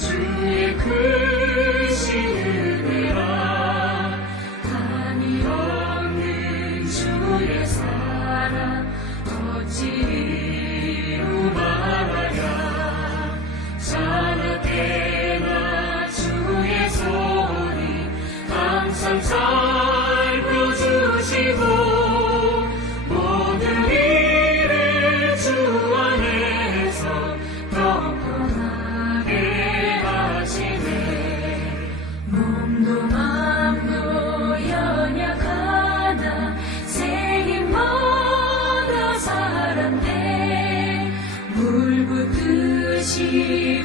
주의 크신 은혜라 한이 없는 주의 사랑 어찌 이루 말하랴 자나 때나 주의 손이 항상 살펴주시고 모든 일을 주 안에서 평안하게 하시네 몸도 맘도 연약하나 새 힘 얻어 살았네 물붓듯이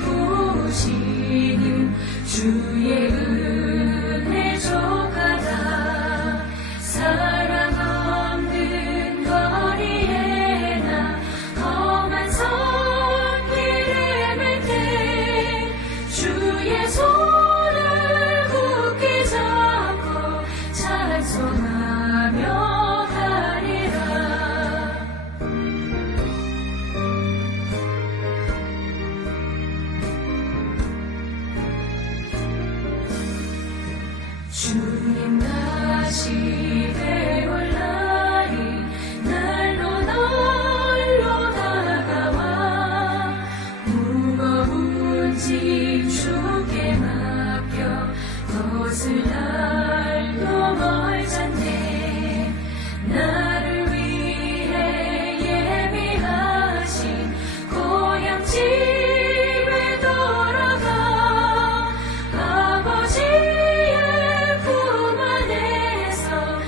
부으시는 주의 은혜 족하다 사랑 없는 거리에 나 험한 손길에 맬 때 주의 손을 굳게 잡고 찬송하며 가리라 주님 다시 배울 날이 날로 날로 다가와 무거운 짐 주께 맡겨 벗을 날도 멀잖네 나를 위해 예비하신 고향 집에 돌아가 아버지의 품 안에서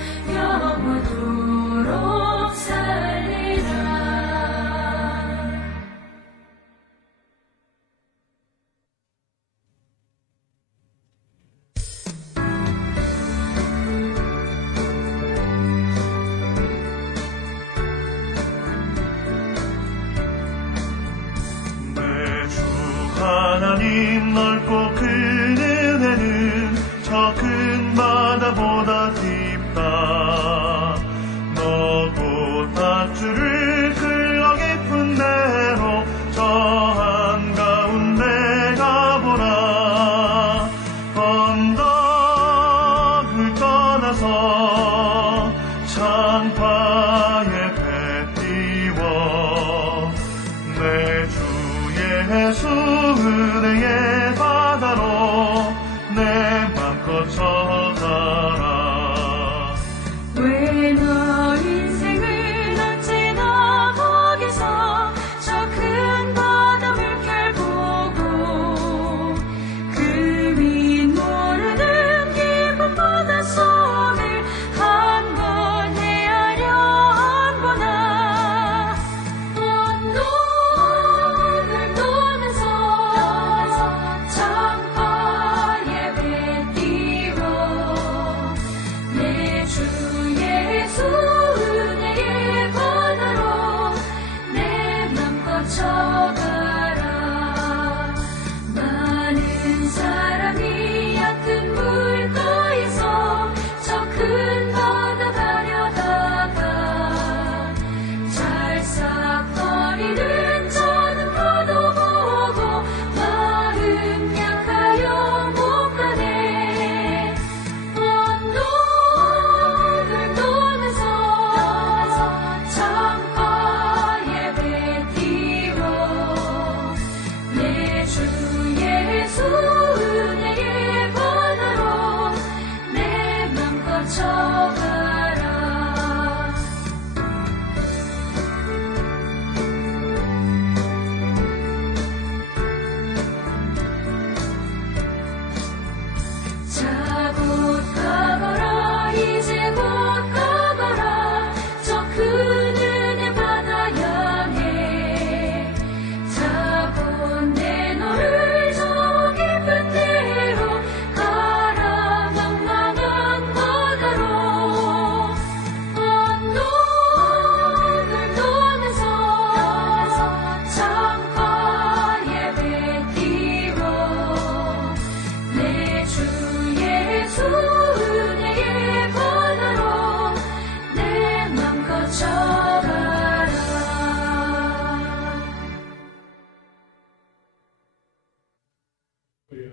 날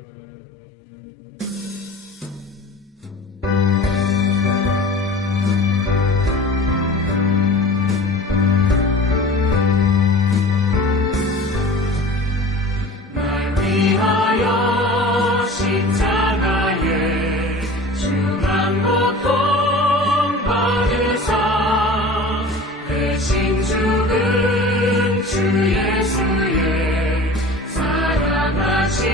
위하여 십자가에 중한 고통 받으사 대신 죽은 주 예수의 사랑하신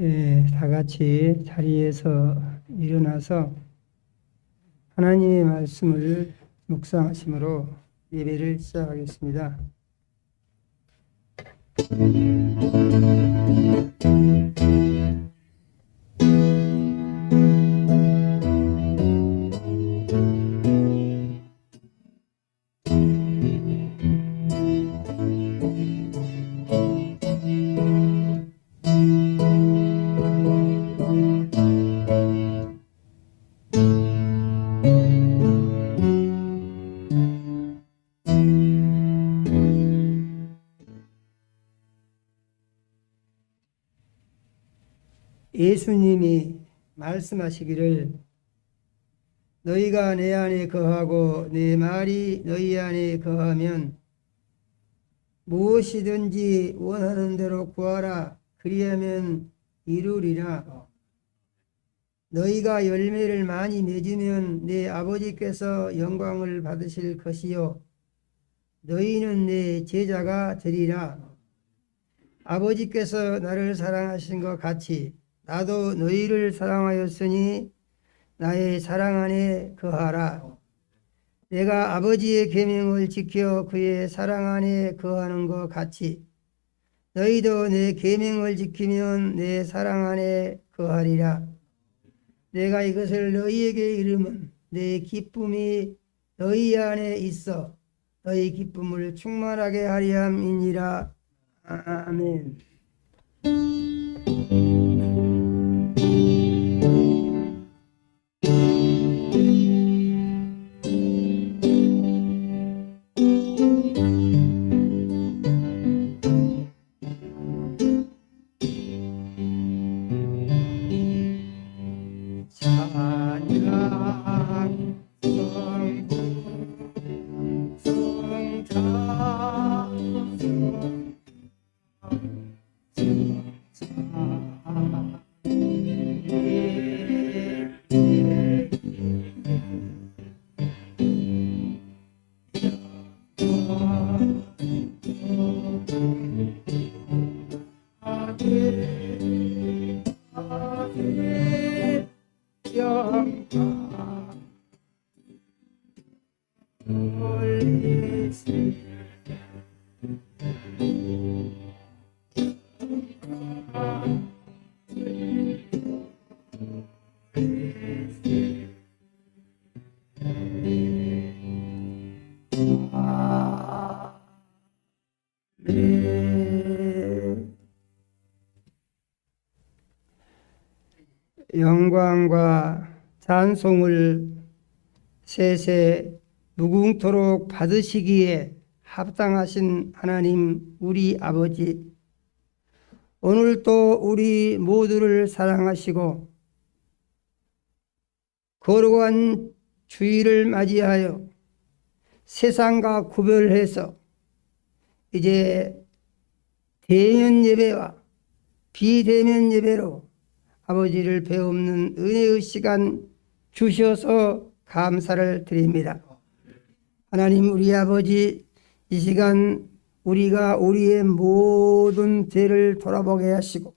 다 같이 자리에서 일어나서 하나님의 말씀을 묵상하심으로 예배를 시작하겠습니다. 예수님이 말씀하시기를 너희가 내 안에 거하고 내 말이 너희 안에 거하면 무엇이든지 원하는 대로 구하라 그리하면 이루리라. 너희가 열매를 많이 맺으면 내 아버지께서 영광을 받으실 것이요 너희는 내 제자가 되리라. 아버지께서 나를 사랑하신 것 같이 나도 너희를 사랑하였으니 나의 사랑 안에 거하라. 내가 아버지의 계명을 지켜 그의 사랑 안에 거하는 것 같이 너희도 내 계명을 지키면 내 사랑 안에 거하리라. 내가 이것을 너희에게 이름은 내 기쁨이 너희 안에 있어 너희 기쁨을 충만하게 하려 함이니라. 아멘. 영광과 찬송을 세세 무궁토록 받으시기에 합당하신 하나님 우리 아버지, 오늘도 우리 모두를 사랑하시고 거룩한 주일을 맞이하여 세상과 구별해서 이제 대면 예배와 비대면 예배로 아버지를 배우는 은혜의 시간 주셔서 감사를 드립니다. 하나님 우리 아버지, 이 시간 우리가 우리의 모든 죄를 돌아보게 하시고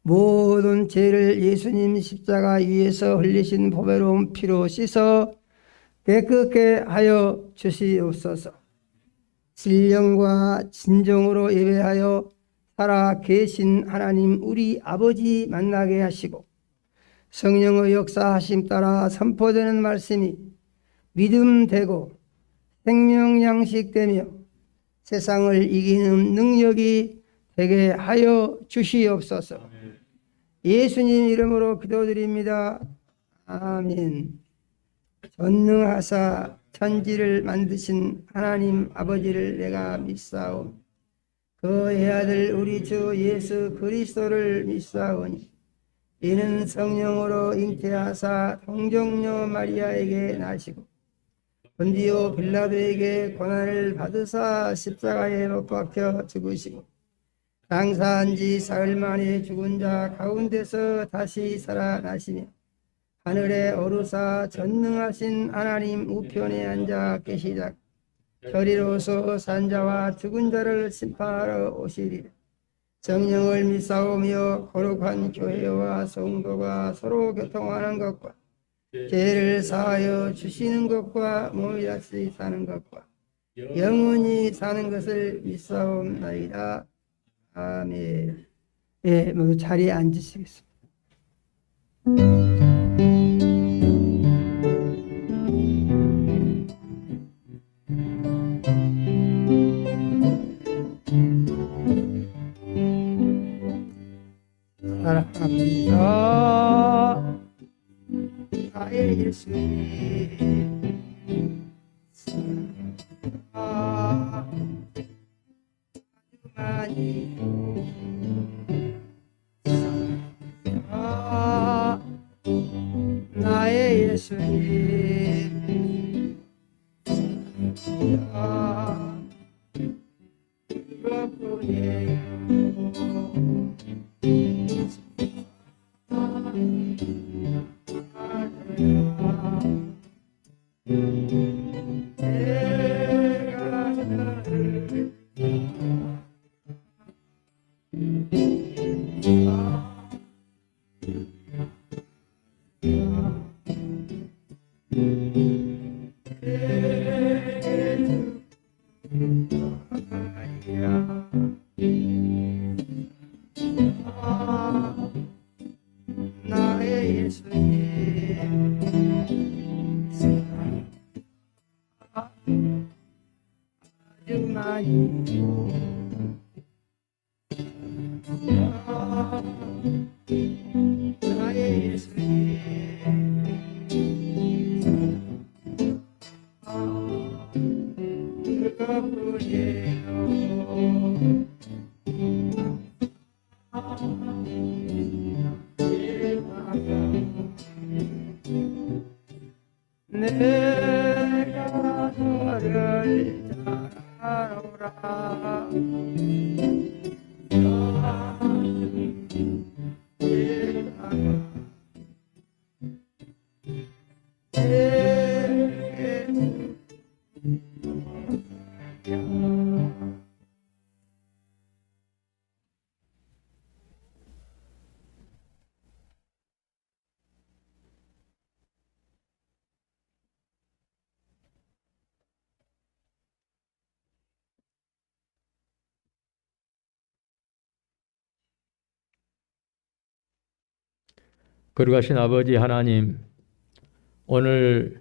모든 죄를 예수님 십자가 위에서 흘리신 보배로운 피로 씻어 깨끗게 하여 주시옵소서. 신령과 진정으로 예배하여 살아 계신 하나님 우리 아버지 만나게 하시고 성령의 역사하심 따라 선포되는 말씀이 믿음되고 생명양식되며 세상을 이기는 능력이 되게 하여 주시옵소서. 예수님 이름으로 기도드립니다. 아멘. 전능하사 천지를 만드신 하나님 아버지를 내가 믿사오니 그의 아들 우리 주 예수 그리스도를 믿사오니 이는 성령으로 잉태하사 동정녀 마리아에게 나시고 본디오 빌라도에게 고난을 받으사 십자가에 못 박혀 죽으시고 장사한 지 사흘 만에 죽은 자 가운데서 다시 살아나시며 하늘에 오르사 전능하신 하나님 우편에 앉아 계시다. 저리로서 산자와 죽은 자를 심판하러 오시리라. 성령을 믿사오며 거룩한 교회와 성도가 서로 교통하는 것과 죄를 사하여 주시는 것과 몸이 다시 사는 것과 영원히 사는 것을 믿사옵나이다. 아멘. 예, 모두 자리에 앉으시겠습니다. 사랑합니다. 나의 예수님 사랑합니다. 많이 사랑합니다. 나의 예수님 사랑합니다. 그것뿐이에요. 나의 예수님 아주 많이 나의 예수님 그것뿐이에요. 내가 너를 사랑하노라. 거룩하신 아버지 하나님, 오늘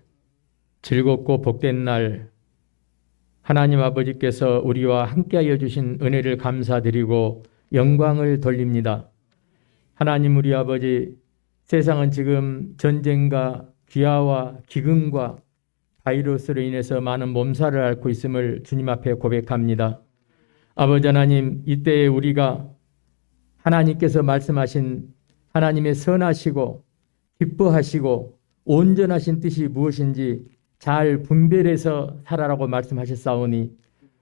즐겁고 복된 날 하나님 아버지께서 우리와 함께하여 주신 은혜를 감사드리고 영광을 돌립니다. 하나님 우리 아버지, 세상은 지금 전쟁과 귀화와 기근과 바이러스로 인해서 많은 몸살을 앓고 있음을 주님 앞에 고백합니다. 아버지 하나님, 이때에 우리가 하나님께서 말씀하신 하나님의 선하시고 기뻐하시고 온전하신 뜻이 무엇인지 잘 분별해서 살아라고 말씀하셨사오니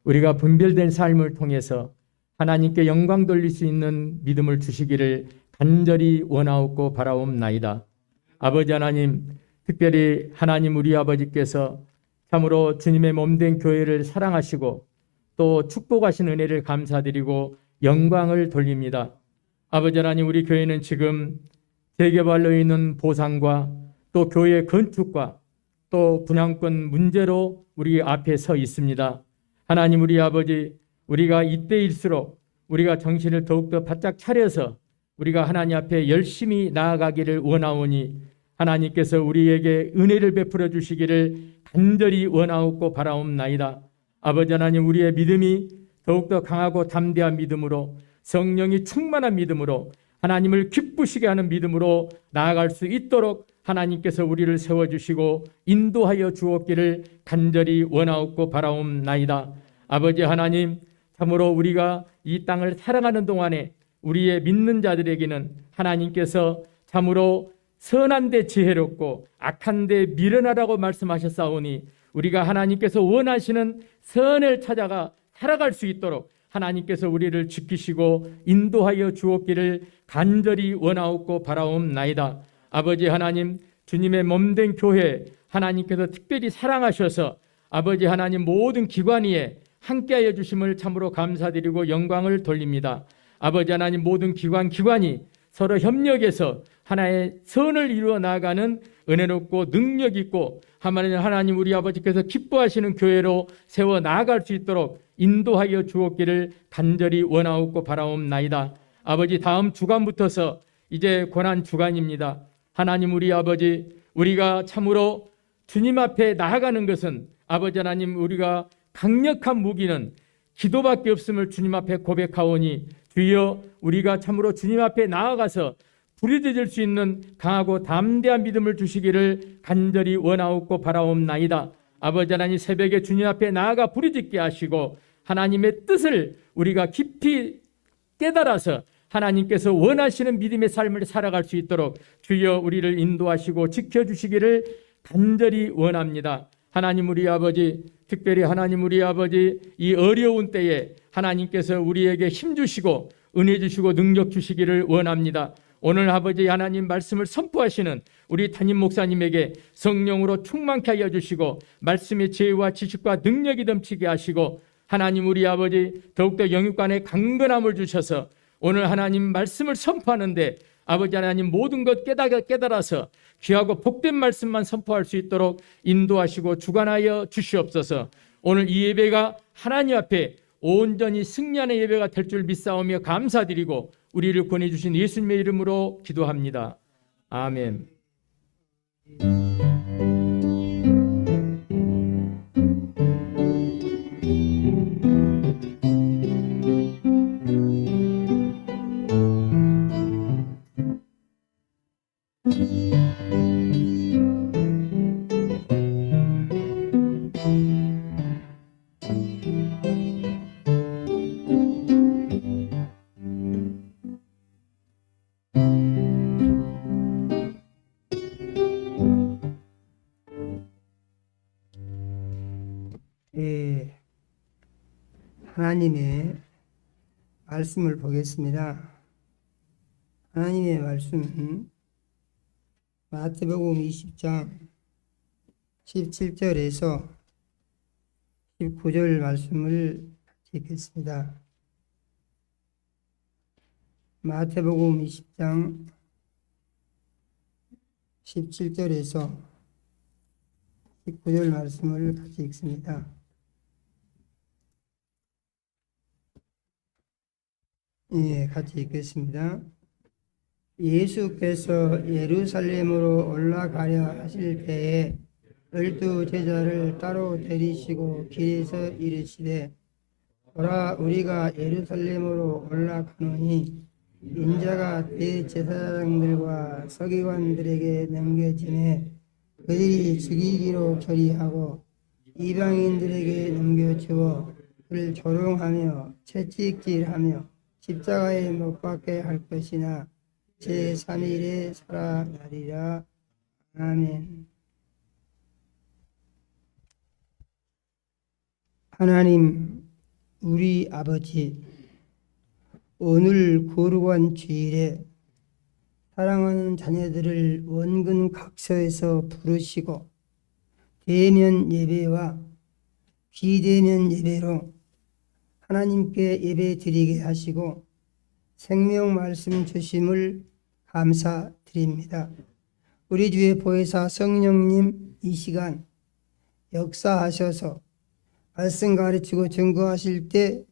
우리가 분별된 삶을 통해서 하나님께 영광 돌릴 수 있는 믿음을 주시기를 간절히 원하옵고 바라옵나이다. 아버지 하나님, 특별히 하나님 우리 아버지께서 참으로 주님의 몸된 교회를 사랑하시고 또 축복하신 은혜를 감사드리고 영광을 돌립니다. 아버지 하나님, 우리 교회는 지금 재개발로 있는 보상과 또 교회 건축과 또 분양권 문제로 우리 앞에 서 있습니다. 하나님 우리 아버지, 우리가 이때일수록 우리가 정신을 더욱더 바짝 차려서 우리가 하나님 앞에 열심히 나아가기를 원하오니 하나님께서 우리에게 은혜를 베풀어 주시기를 간절히 원하옵고 바라옵나이다. 아버지 하나님, 우리의 믿음이 더욱더 강하고 담대한 믿음으로, 성령이 충만한 믿음으로, 하나님을 기쁘시게 하는 믿음으로 나아갈 수 있도록 하나님께서 우리를 세워주시고 인도하여 주옵기를 간절히 원하옵고 바라옵나이다. 아버지 하나님, 참으로 우리가 이 땅을 살아가는 동안에 우리의 믿는 자들에게는 하나님께서 참으로 선한데 지혜롭고 악한데 미련하라고 말씀하셨사오니 우리가 하나님께서 원하시는 선을 찾아가 살아갈 수 있도록 하나님께서 우리를 지키시고 인도하여 주옵기를 간절히 원하옵고 바라옵나이다. 아버지 하나님, 주님의 몸된 교회 하나님께서 특별히 사랑하셔서 아버지 하나님 모든 기관 위에 함께하여 주심을 참으로 감사드리고 영광을 돌립니다. 아버지 하나님 모든 기관이 서로 협력해서 하나의 선을 이루어 나가는 은혜롭고 능력 있고 하나님 우리 아버지께서 기뻐하시는 교회로 세워 나아갈 수 있도록 인도하여 주옵기를 간절히 원하옵고 바라옵나이다. 아버지 다음 주간부터서 이제 고난 주간입니다. 하나님 우리 아버지 우리가 참으로 주님 앞에 나아가는 것은 아버지 하나님 우리가 강력한 무기는 기도밖에 없음을 주님 앞에 고백하오니 주여 우리가 참으로 주님 앞에 나아가서 부르짖을 수 있는 강하고 담대한 믿음을 주시기를 간절히 원하옵고 바라옵나이다. 아버지 하나님 새벽에 주님 앞에 나아가 부르짖게 하시고 하나님의 뜻을 우리가 깊이 깨달아서 하나님께서 원하시는 믿음의 삶을 살아갈 수 있도록 주여 우리를 인도하시고 지켜주시기를 간절히 원합니다. 하나님 우리 아버지, 특별히 하나님 우리 아버지 이 어려운 때에 하나님께서 우리에게 힘 주시고 은혜 주시고 능력 주시기를 원합니다. 오늘 아버지 하나님 말씀을 선포하시는 우리 담임 목사님에게 성령으로 충만케 하여 주시고 말씀의 지혜와 지식과 능력이 넘치게 하시고 하나님 우리 아버지 더욱더 영육간의 강건함을 주셔서 오늘 하나님 말씀을 선포하는데 아버지 하나님 모든 것 깨달아서 귀하고 복된 말씀만 선포할 수 있도록 인도하시고 주관하여 주시옵소서. 오늘 이 예배가 하나님 앞에 온전히 승리하는 예배가 될 줄 믿사오며 감사드리고 우리를 권해주신 예수님의 이름으로 기도합니다. 아멘. 하나님의 말씀을 보겠습니다. 하나님의 말씀은 마태복음 20장 17절에서 19절 말씀을 읽겠습니다. 마태복음 20장 17절에서 19절 말씀을 같이 읽습니다. 같이 읽겠습니다. 예수께서 예루살렘으로 올라가려 하실 때에 12 제자를 따로 데리시고 길에서 이르시되 보라 우리가 예루살렘으로 올라가노니 인자가 대제사장들과 서기관들에게 넘겨지매 그들이 죽이기로 결의하고 이방인들에게 넘겨주어 그를 조롱하며 채찍질하며 십자가에 못 박게 할 것이나 제3일에 살아나리라. 아멘. 하나님 우리 아버지, 오늘 거룩한 주일에 사랑하는 자녀들을 원근 각서에서 부르시고 대면 예배와 비대면 예배로 하나님께 예배 드리게 하시고 생명 말씀 주심을 감사드립니다. 우리 주의 보혜사 성령님 이 시간 역사하셔서 말씀 가르치고 증거하실 때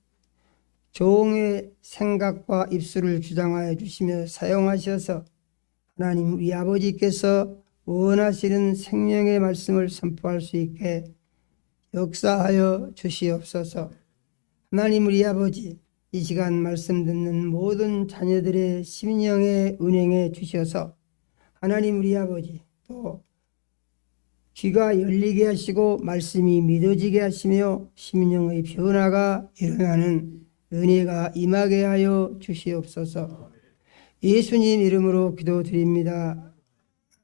종의 생각과 입술을 주장하여 주시며 사용하셔서 하나님 우리 아버지께서 원하시는 생명의 말씀을 선포할 수 있게 역사하여 주시옵소서. 하나님 우리 아버지, 이 시간 말씀 듣는 모든 자녀들의 심령에 은행해 주셔서 하나님 우리 아버지 또 귀가 열리게 하시고 말씀이 믿어지게 하시며 심령의 변화가 일어나는 은혜가 임하게 하여 주시옵소서. 예수님 이름으로 기도드립니다.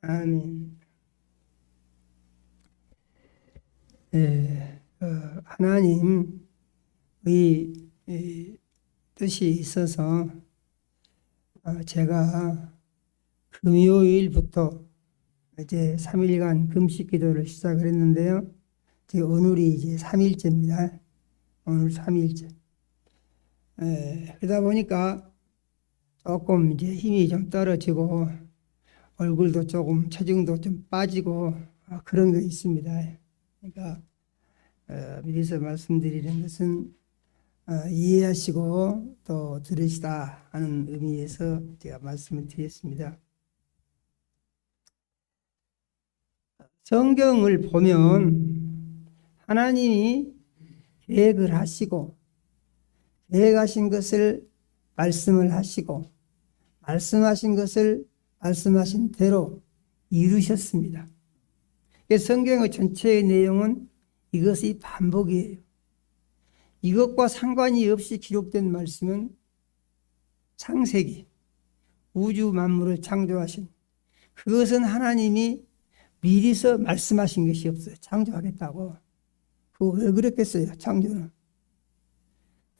아멘. 하나님의 뜻이 있어서 제가 금요일부터 이제 3일간 금식 기도를 시작을 했는데요. 오늘이 이제 3일째입니다. 오늘 3일째. 그러다 보니까 조금 이제 힘이 좀 떨어지고 얼굴도 조금 체중도 좀 빠지고 그런 게 있습니다. 그러니까 미리서 말씀드리는 것은 이해하시고 또 들으시다 하는 의미에서 제가 말씀을 드렸습니다. 성경을 보면 하나님이 계획을 하시고 계획하신 것을 말씀을 하시고 말씀하신 것을 말씀하신 대로 이루셨습니다. 성경의 전체의 내용은 이것이 반복이에요. 이것과 상관이 없이 기록된 말씀은 창세기, 우주 만물을 창조하신 그것은 하나님이 미리서 말씀하신 것이 없어요. 창조하겠다고. 그거 왜 그랬겠어요? 창조는.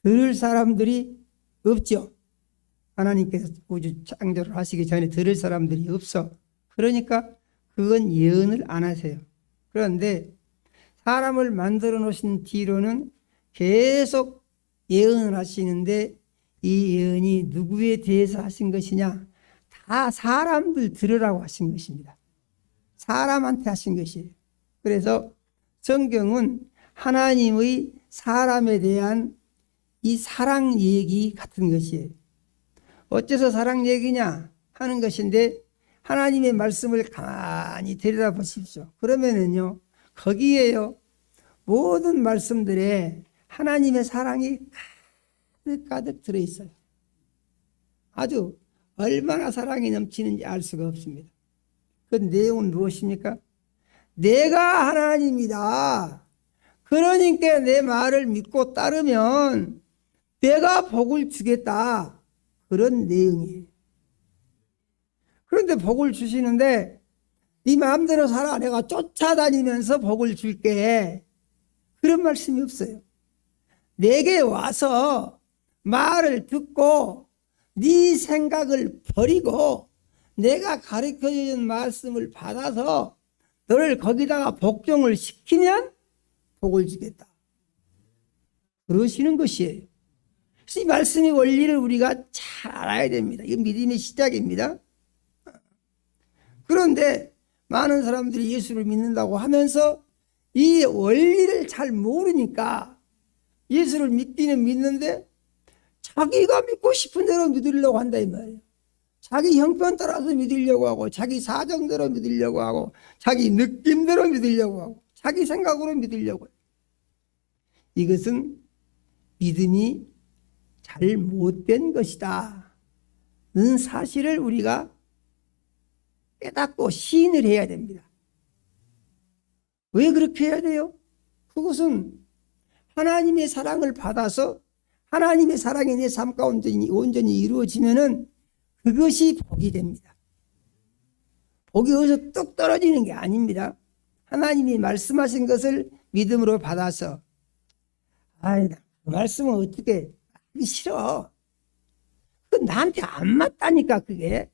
들을 사람들이 없죠. 하나님께서 우주 창조를 하시기 전에 들을 사람들이 없어. 그러니까 그건 예언을 안 하세요. 그런데 사람을 만들어 놓으신 뒤로는 계속 예언을 하시는데 이 예언이 누구에 대해서 하신 것이냐? 다 사람들 들으라고 하신 것입니다. 사람한테 하신 것이에요. 그래서 성경은 하나님의 사람에 대한 이 사랑 얘기 같은 것이에요. 어째서 사랑 얘기냐 하는 것인데 하나님의 말씀을 가만히 들여다보십시오. 그러면은요 거기에요 모든 말씀들에 하나님의 사랑이 가득가득 들어있어요. 아주 얼마나 사랑이 넘치는지 알 수가 없습니다. 그 내용은 무엇입니까? 내가 하나님이다. 그러니까 내 말을 믿고 따르면 내가 복을 주겠다. 그런 내용이에요. 그런데 복을 주시는데 네 마음대로 살아. 내가 쫓아다니면서 복을 줄게. 그런 말씀이 없어요. 내게 와서 말을 듣고 네 생각을 버리고 내가 가르쳐준 말씀을 받아서 너를 거기다가 복종을 시키면 복을 주겠다. 그러시는 것이에요. 이 말씀의 원리를 우리가 잘 알아야 됩니다. 이건 믿음의 시작입니다. 그런데 많은 사람들이 예수를 믿는다고 하면서 이 원리를 잘 모르니까 예수를 믿기는 믿는데 자기가 믿고 싶은 대로 믿으려고 한다 이 말이에요. 자기 형편 따라서 믿으려고 하고 자기 사정대로 믿으려고 하고 자기 느낌대로 믿으려고 하고 자기 생각으로 믿으려고 해요. 이것은 믿음이 잘못된 것이다 는 사실을 우리가 깨닫고 시인을 해야 됩니다. 왜 그렇게 해야 돼요? 그것은 하나님의 사랑을 받아서 하나님의 사랑이 내 삶 가운데 온전히 이루어지면은 그것이 복이 됩니다. 복이 어디서 뚝 떨어지는 게 아닙니다. 하나님이 말씀하신 것을 믿음으로 받아서 그 말씀은 어떻게 하기 싫어. 그 나한테 안 맞다니까. 그게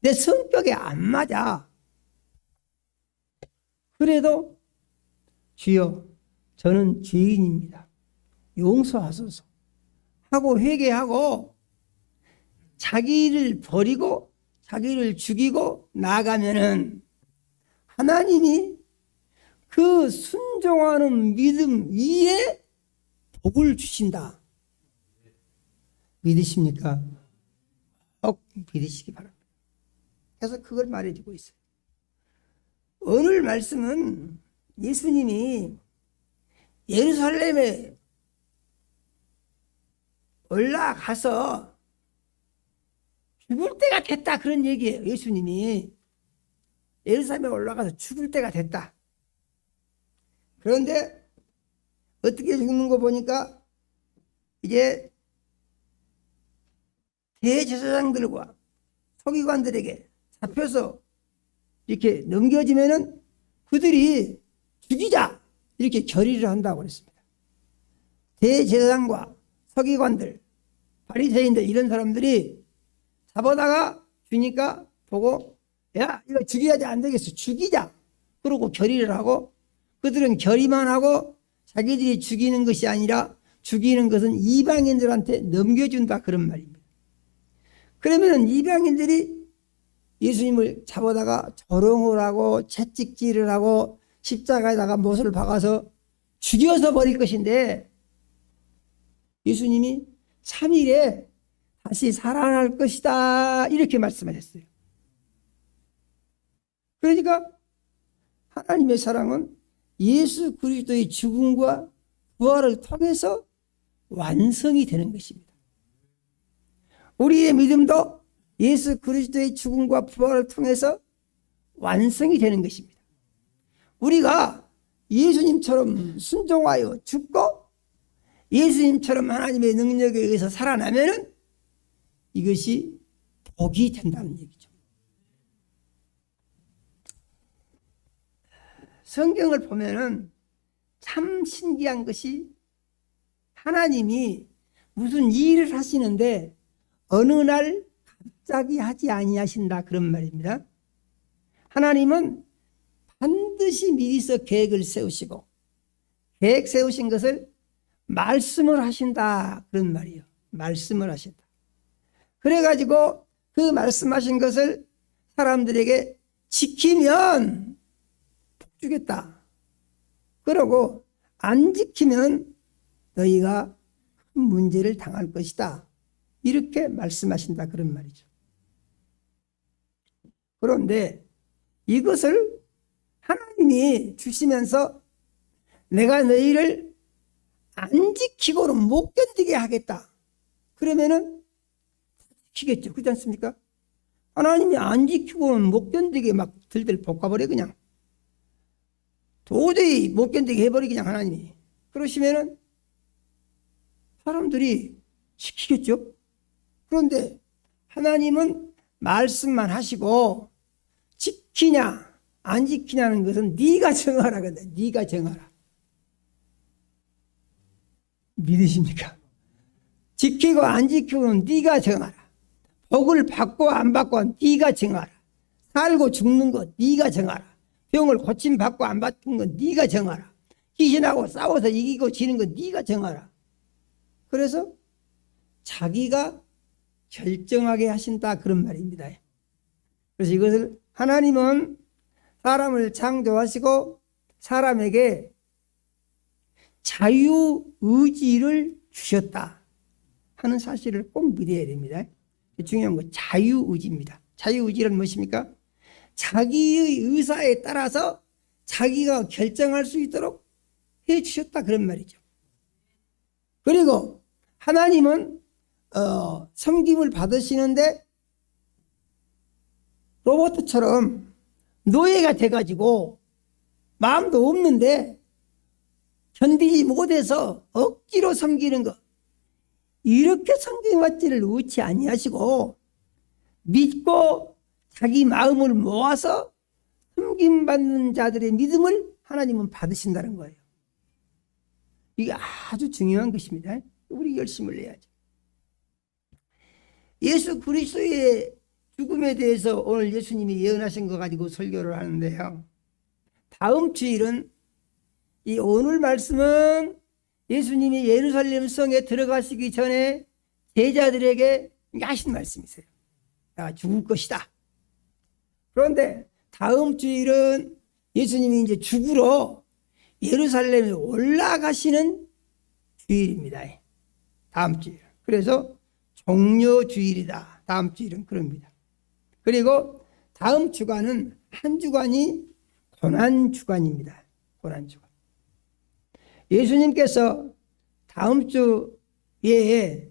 내 성격에 안 맞아. 그래도 주여 저는 죄인입니다. 용서하소서 하고 회개하고 자기를 버리고 자기를 죽이고 나아가면은 하나님이 그 순종하는 믿음 위에 복을 주신다. 믿으십니까? 꼭 믿으시기 바랍니다. 그래서 그걸 말해주고 있어요. 오늘 말씀은 예수님이 예루살렘에 올라가서 죽을 때가 됐다 그런 얘기예요. 예수님이 예루살렘에 올라가서 죽을 때가 됐다. 그런데 어떻게 죽는 거 보니까 이제 대제사장들과 서기관들에게 잡혀서 이렇게 넘겨지면은 그들이 죽이자 이렇게 결의를 한다고 그랬습니다. 대제사장과 서기관들, 바리새인들 이런 사람들이 잡아다가 주니까 보고 야 이거 죽여야지 안 되겠어 죽이자 그러고 결의를 하고 그들은 결의만 하고 자기들이 죽이는 것이 아니라 죽이는 것은 이방인들한테 넘겨준다 그런 말입니다. 그러면 이방인들이 예수님을 잡아다가 조롱을 하고 채찍질을 하고 십자가에다가 못을 박아서 죽여서 버릴 것인데 예수님이 3일에 다시 살아날 것이다 이렇게 말씀하셨어요. 그러니까 하나님의 사랑은 예수 그리스도의 죽음과 부활을 통해서 완성이 되는 것입니다. 우리의 믿음도 예수 그리스도의 죽음과 부활을 통해서 완성이 되는 것입니다. 우리가 예수님처럼 순종하여 죽고 예수님처럼 하나님의 능력에 의해서 살아나면은 이것이 복이 된다는 얘기죠. 성경을 보면은 참 신기한 것이 하나님이 무슨 일을 하시는데 어느 날 갑자기 하지 아니하신다 그런 말입니다. 하나님은 반드시 미리서 계획을 세우시고 계획 세우신 것을 말씀을 하신다 그런 말이에요. 말씀을 하신다. 그래가지고 그 말씀하신 것을 사람들에게 지키면 복 주겠다. 그러고 안 지키면 너희가 큰 문제를 당할 것이다. 이렇게 말씀하신다 그런 말이죠. 그런데 이것을 하나님이 주시면서 내가 너희를 안 지키고는 못 견디게 하겠다. 그러면은 지키겠죠. 그렇지 않습니까? 하나님이 안 지키고는 못 견디게 막 들들 볶아버려 그냥. 도저히 못 견디게 해버리 그냥 하나님이. 그러시면은 사람들이 지키겠죠. 그런데 하나님은 말씀만 하시고 지키냐 안 지키냐는 것은 네가 정하라. 근데 네가 정하라. 믿으십니까? 지키고 안 지키고는 네가 정하라. 복을 받고 안 받고 네가 정하라. 살고 죽는 것 네가 정하라. 병을 고침 받고 안 받는 건 네가 정하라. 귀신하고 싸워서 이기고 지는 건 네가 정하라. 그래서 자기가 결정하게 하신다 그런 말입니다. 그래서 이것을 하나님은 사람을 창조하시고 사람에게 자유의지를 주셨다 하는 사실을 꼭 믿어야 됩니다. 중요한 건 자유의지입니다. 자유의지란 무엇입니까? 자기의 의사에 따라서 자기가 결정할 수 있도록 해주셨다 그런 말이죠. 그리고 하나님은 섬김을 받으시는데 로봇처럼 노예가 돼가지고 마음도 없는데 견디지 못해서 억지로 섬기는 것, 이렇게 섬김받지를 의치 아니하시고 믿고 자기 마음을 모아서 섬김받는 자들의 믿음을 하나님은 받으신다는 거예요. 이게 아주 중요한 것입니다. 우리 열심을 내야죠. 예수 그리스도의 죽음에 대해서 오늘 예수님이 예언하신 거 가지고 설교를 하는데요. 다음 주일은 이 오늘 말씀은 예수님이 예루살렘 성에 들어가시기 전에 제자들에게 하신 말씀이세요. 내가 죽을 것이다. 그런데 다음 주일은 예수님이 이제 죽으러 예루살렘에 올라가시는 주일입니다. 다음 주일. 그래서 종려 주일이다. 다음 주일은 그럽니다. 그리고 다음 주간은 한 주간이 고난 주간입니다. 고난 주간. 예수님께서 다음 주에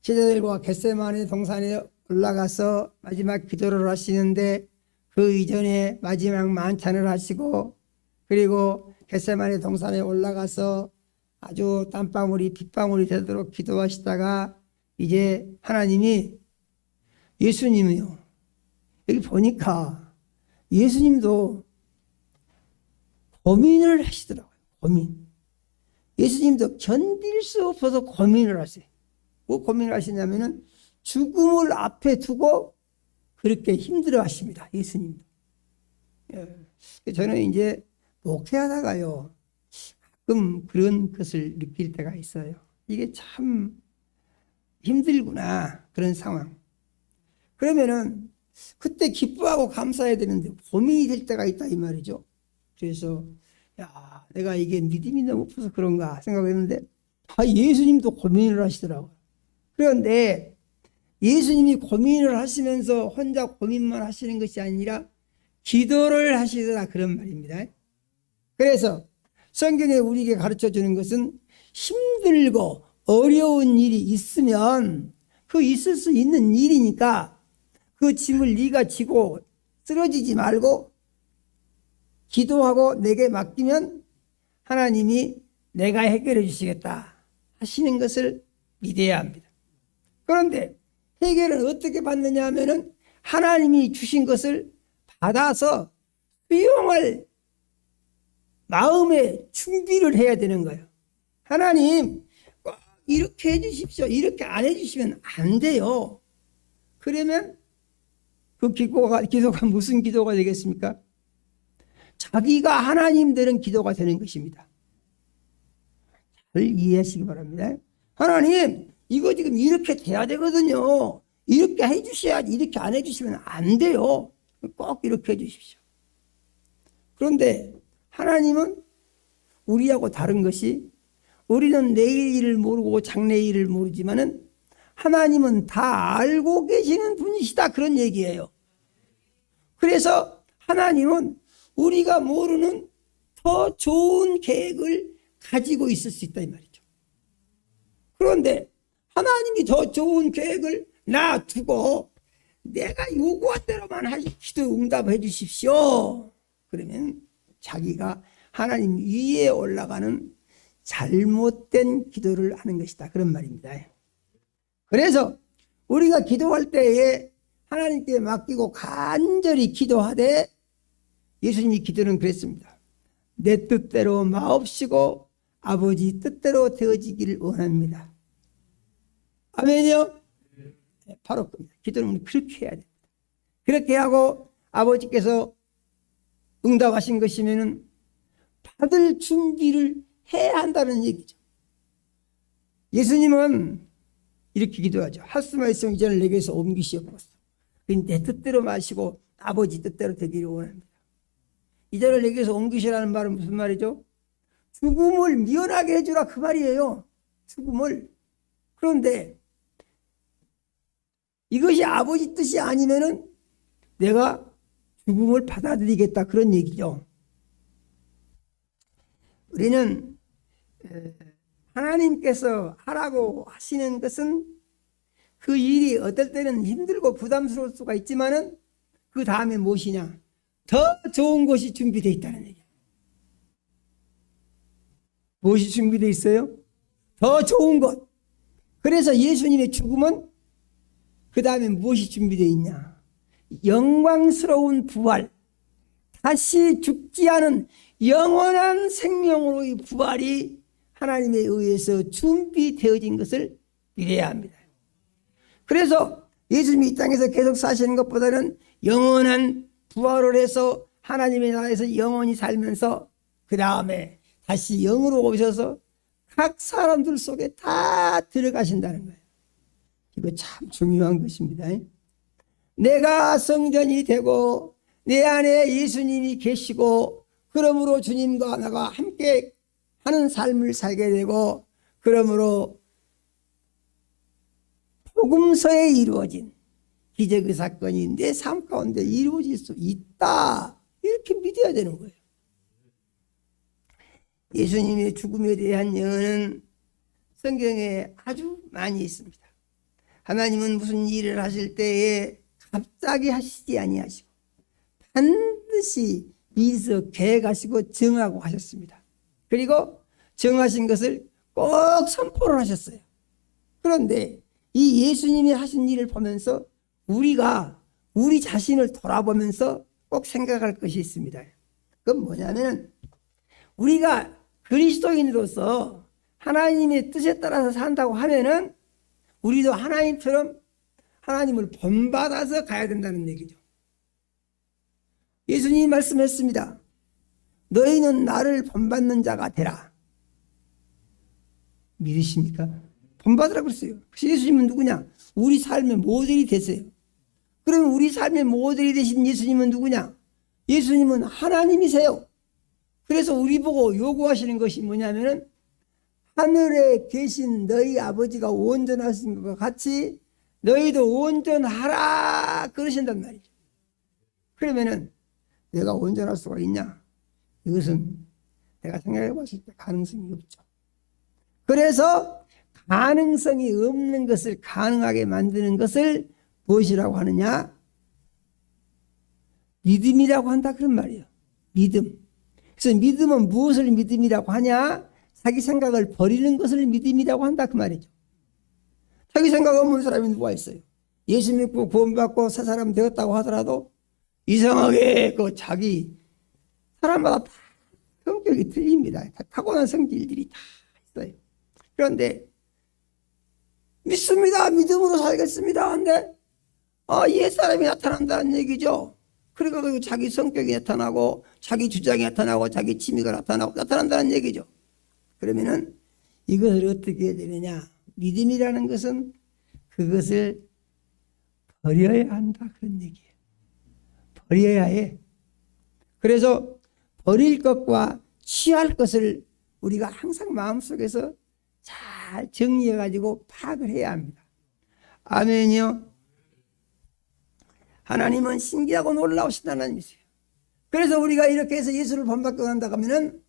제자들과 겟세마네 동산에 올라가서 마지막 기도를 하시는데 그 이전에 마지막 만찬을 하시고 그리고 겟세마네 동산에 올라가서 아주 땀방울이 빗방울이 되도록 기도하시다가 이제 하나님이 예수님이요. 여기 보니까 예수님도 고민을 하시더라고요. 고민. 예수님도 견딜 수 없어서 고민을 하세요. 뭐 고민을 하시냐면은 죽음을 앞에 두고 그렇게 힘들어 하십니다. 예수님도. 저는 이제 목회하다가요. 가끔 그런 것을 느낄 때가 있어요. 이게 참 힘들구나. 그런 상황. 그러면은 그때 기뻐하고 감사해야 되는데 고민이 될 때가 있다 이 말이죠. 그래서 야, 내가 이게 믿음이 너무 없어서 그런가 생각했는데 예수님도 고민을 하시더라고요. 그런데 예수님이 고민을 하시면서 혼자 고민만 하시는 것이 아니라 기도를 하시더라 그런 말입니다. 그래서 성경에 우리에게 가르쳐 주는 것은 힘들고 어려운 일이 있으면 그 있을 수 있는 일이니까 그 짐을 네가 지고 쓰러지지 말고 기도하고 내게 맡기면 하나님이 내가 해결해 주시겠다 하시는 것을 믿어야 합니다. 그런데 해결은 어떻게 받느냐 하면은 하나님이 주신 것을 받아서 수용할 마음의 준비를 해야 되는 거예요. 하나님 꼭 이렇게 해주십시오. 이렇게 안 해주시면 안 돼요. 그러면 그 기도가 무슨 기도가 되겠습니까? 자기가 하나님 되는 기도가 되는 것입니다. 잘 이해하시기 바랍니다. 하나님 이거 지금 이렇게 돼야 되거든요. 이렇게 해주셔야지. 이렇게 안 해주시면 안 돼요. 꼭 이렇게 해주십시오. 그런데 하나님은 우리하고 다른 것이 우리는 내일 일을 모르고 장래 일을 모르지만은 하나님은 다 알고 계시는 분이시다 그런 얘기예요. 그래서 하나님은 우리가 모르는 더 좋은 계획을 가지고 있을 수 있다 이 말이죠. 그런데 하나님이 더 좋은 계획을 놔두고 내가 요구한 대로만 기도 응답해 주십시오. 그러면 자기가 하나님 위에 올라가는 잘못된 기도를 하는 것이다 그런 말입니다. 그래서 우리가 기도할 때에 하나님께 맡기고 간절히 기도하되 예수님이 기도는 그랬습니다. 내 뜻대로 마옵시고 아버지 뜻대로 되어지기를 원합니다. 아멘이요? 바로 기도는 그렇게 해야 됩니다. 그렇게 하고 아버지께서 응답하신 것이면은 받을 준비를 해야 한다는 얘기죠. 예수님은 이렇게 기도하죠. 할 수만 있으면 이전을 내게서 옮기시옵소서. 내 뜻대로 마시고 아버지 뜻대로 되기를 원합니다. 이전을 내게서 옮기시라는 말은 무슨 말이죠? 죽음을 미연하게 해주라 그 말이에요. 죽음을. 그런데 이것이 아버지 뜻이 아니면은 내가 죽음을 받아들이겠다 그런 얘기죠. 우리는 하나님께서 하라고 하시는 것은 그 일이 어떨 때는 힘들고 부담스러울 수가 있지만은 그 다음에 무엇이냐? 더 좋은 것이 준비되어 있다는 얘기예요. 무엇이 준비되어 있어요? 더 좋은 것. 그래서 예수님의 죽음은 그 다음에 무엇이 준비되어 있냐? 영광스러운 부활, 다시 죽지 않은 영원한 생명으로의 부활이 하나님에 의해서 준비되어진 것을 믿어야 합니다. 그래서 예수님이 이 땅에서 계속 사시는 것보다는 영원한 부활을 해서 하나님의 나라에서 영원히 살면서 그 다음에 다시 영으로 오셔서 각 사람들 속에 다 들어가신다는 거예요. 이거 참 중요한 것입니다. 내가 성전이 되고 내 안에 예수님이 계시고 그러므로 주님과 나가 함께 하는 삶을 살게 되고 그러므로 복음서에 이루어진 기적의 사건이 내 삶 가운데 이루어질 수 있다 이렇게 믿어야 되는 거예요. 예수님의 죽음에 대한 예언은 성경에 아주 많이 있습니다. 하나님은 무슨 일을 하실 때에 갑자기 하시지 아니하시고 반드시 미리서 계획하시고 정하고 하셨습니다. 그리고 정하신 것을 꼭 선포를 하셨어요. 그런데 이 예수님이 하신 일을 보면서 우리가 우리 자신을 돌아보면서 꼭 생각할 것이 있습니다. 그건 뭐냐면 우리가 그리스도인으로서 하나님의 뜻에 따라서 산다고 하면은 우리도 하나님처럼 하나님을 본받아서 가야 된다는 얘기죠. 예수님이 말씀했습니다. 너희는 나를 본받는 자가 되라. 믿으십니까? 본받으라고 그랬어요. 그래서 예수님은 누구냐? 우리 삶의 모델이 되세요. 그럼 우리 삶의 모델이 되신 예수님은 누구냐? 예수님은 하나님이세요. 그래서 우리 보고 요구하시는 것이 뭐냐면은 하늘에 계신 너희 아버지가 온전하신 것과 같이 너희도 온전하라 그러신단 말이죠. 그러면은 내가 온전할 수가 있냐? 이것은 내가 생각해 봤을 때 가능성이 없죠. 그래서 가능성이 없는 것을 가능하게 만드는 것을 무엇이라고 하느냐? 믿음이라고 한다 그런 말이에요. 믿음. 그래서 믿음은 무엇을 믿음이라고 하냐? 자기 생각을 버리는 것을 믿음이라고 한다 그 말이죠. 자기 생각 없는 사람이 누가 있어요? 예수 믿고 구원받고 새 사람 되었다고 하더라도 이상하게 그 자기 사람마다 다 성격이 틀립니다. 다 타고난 성질들이 다 있어요. 그런데 믿습니다. 믿음으로 살겠습니다. 근데 옛사람이 나타난다는 얘기죠. 그리고 자기 성격이 나타나고 자기 주장이 나타나고 자기 취미가 나타난다는 얘기죠. 그러면은 이것을 어떻게 해야 되느냐? 믿음이라는 것은 그것을 버려야 한다 그런 얘기예요. 버려야 해. 그래서 버릴 것과 취할 것을 우리가 항상 마음속에서 잘 정리해 가지고 파악을 해야 합니다. 아멘이요. 하나님은 신기하고 놀라우신 하나님이세요. 그래서 우리가 이렇게 해서 예수를 본받고 간다고 하면은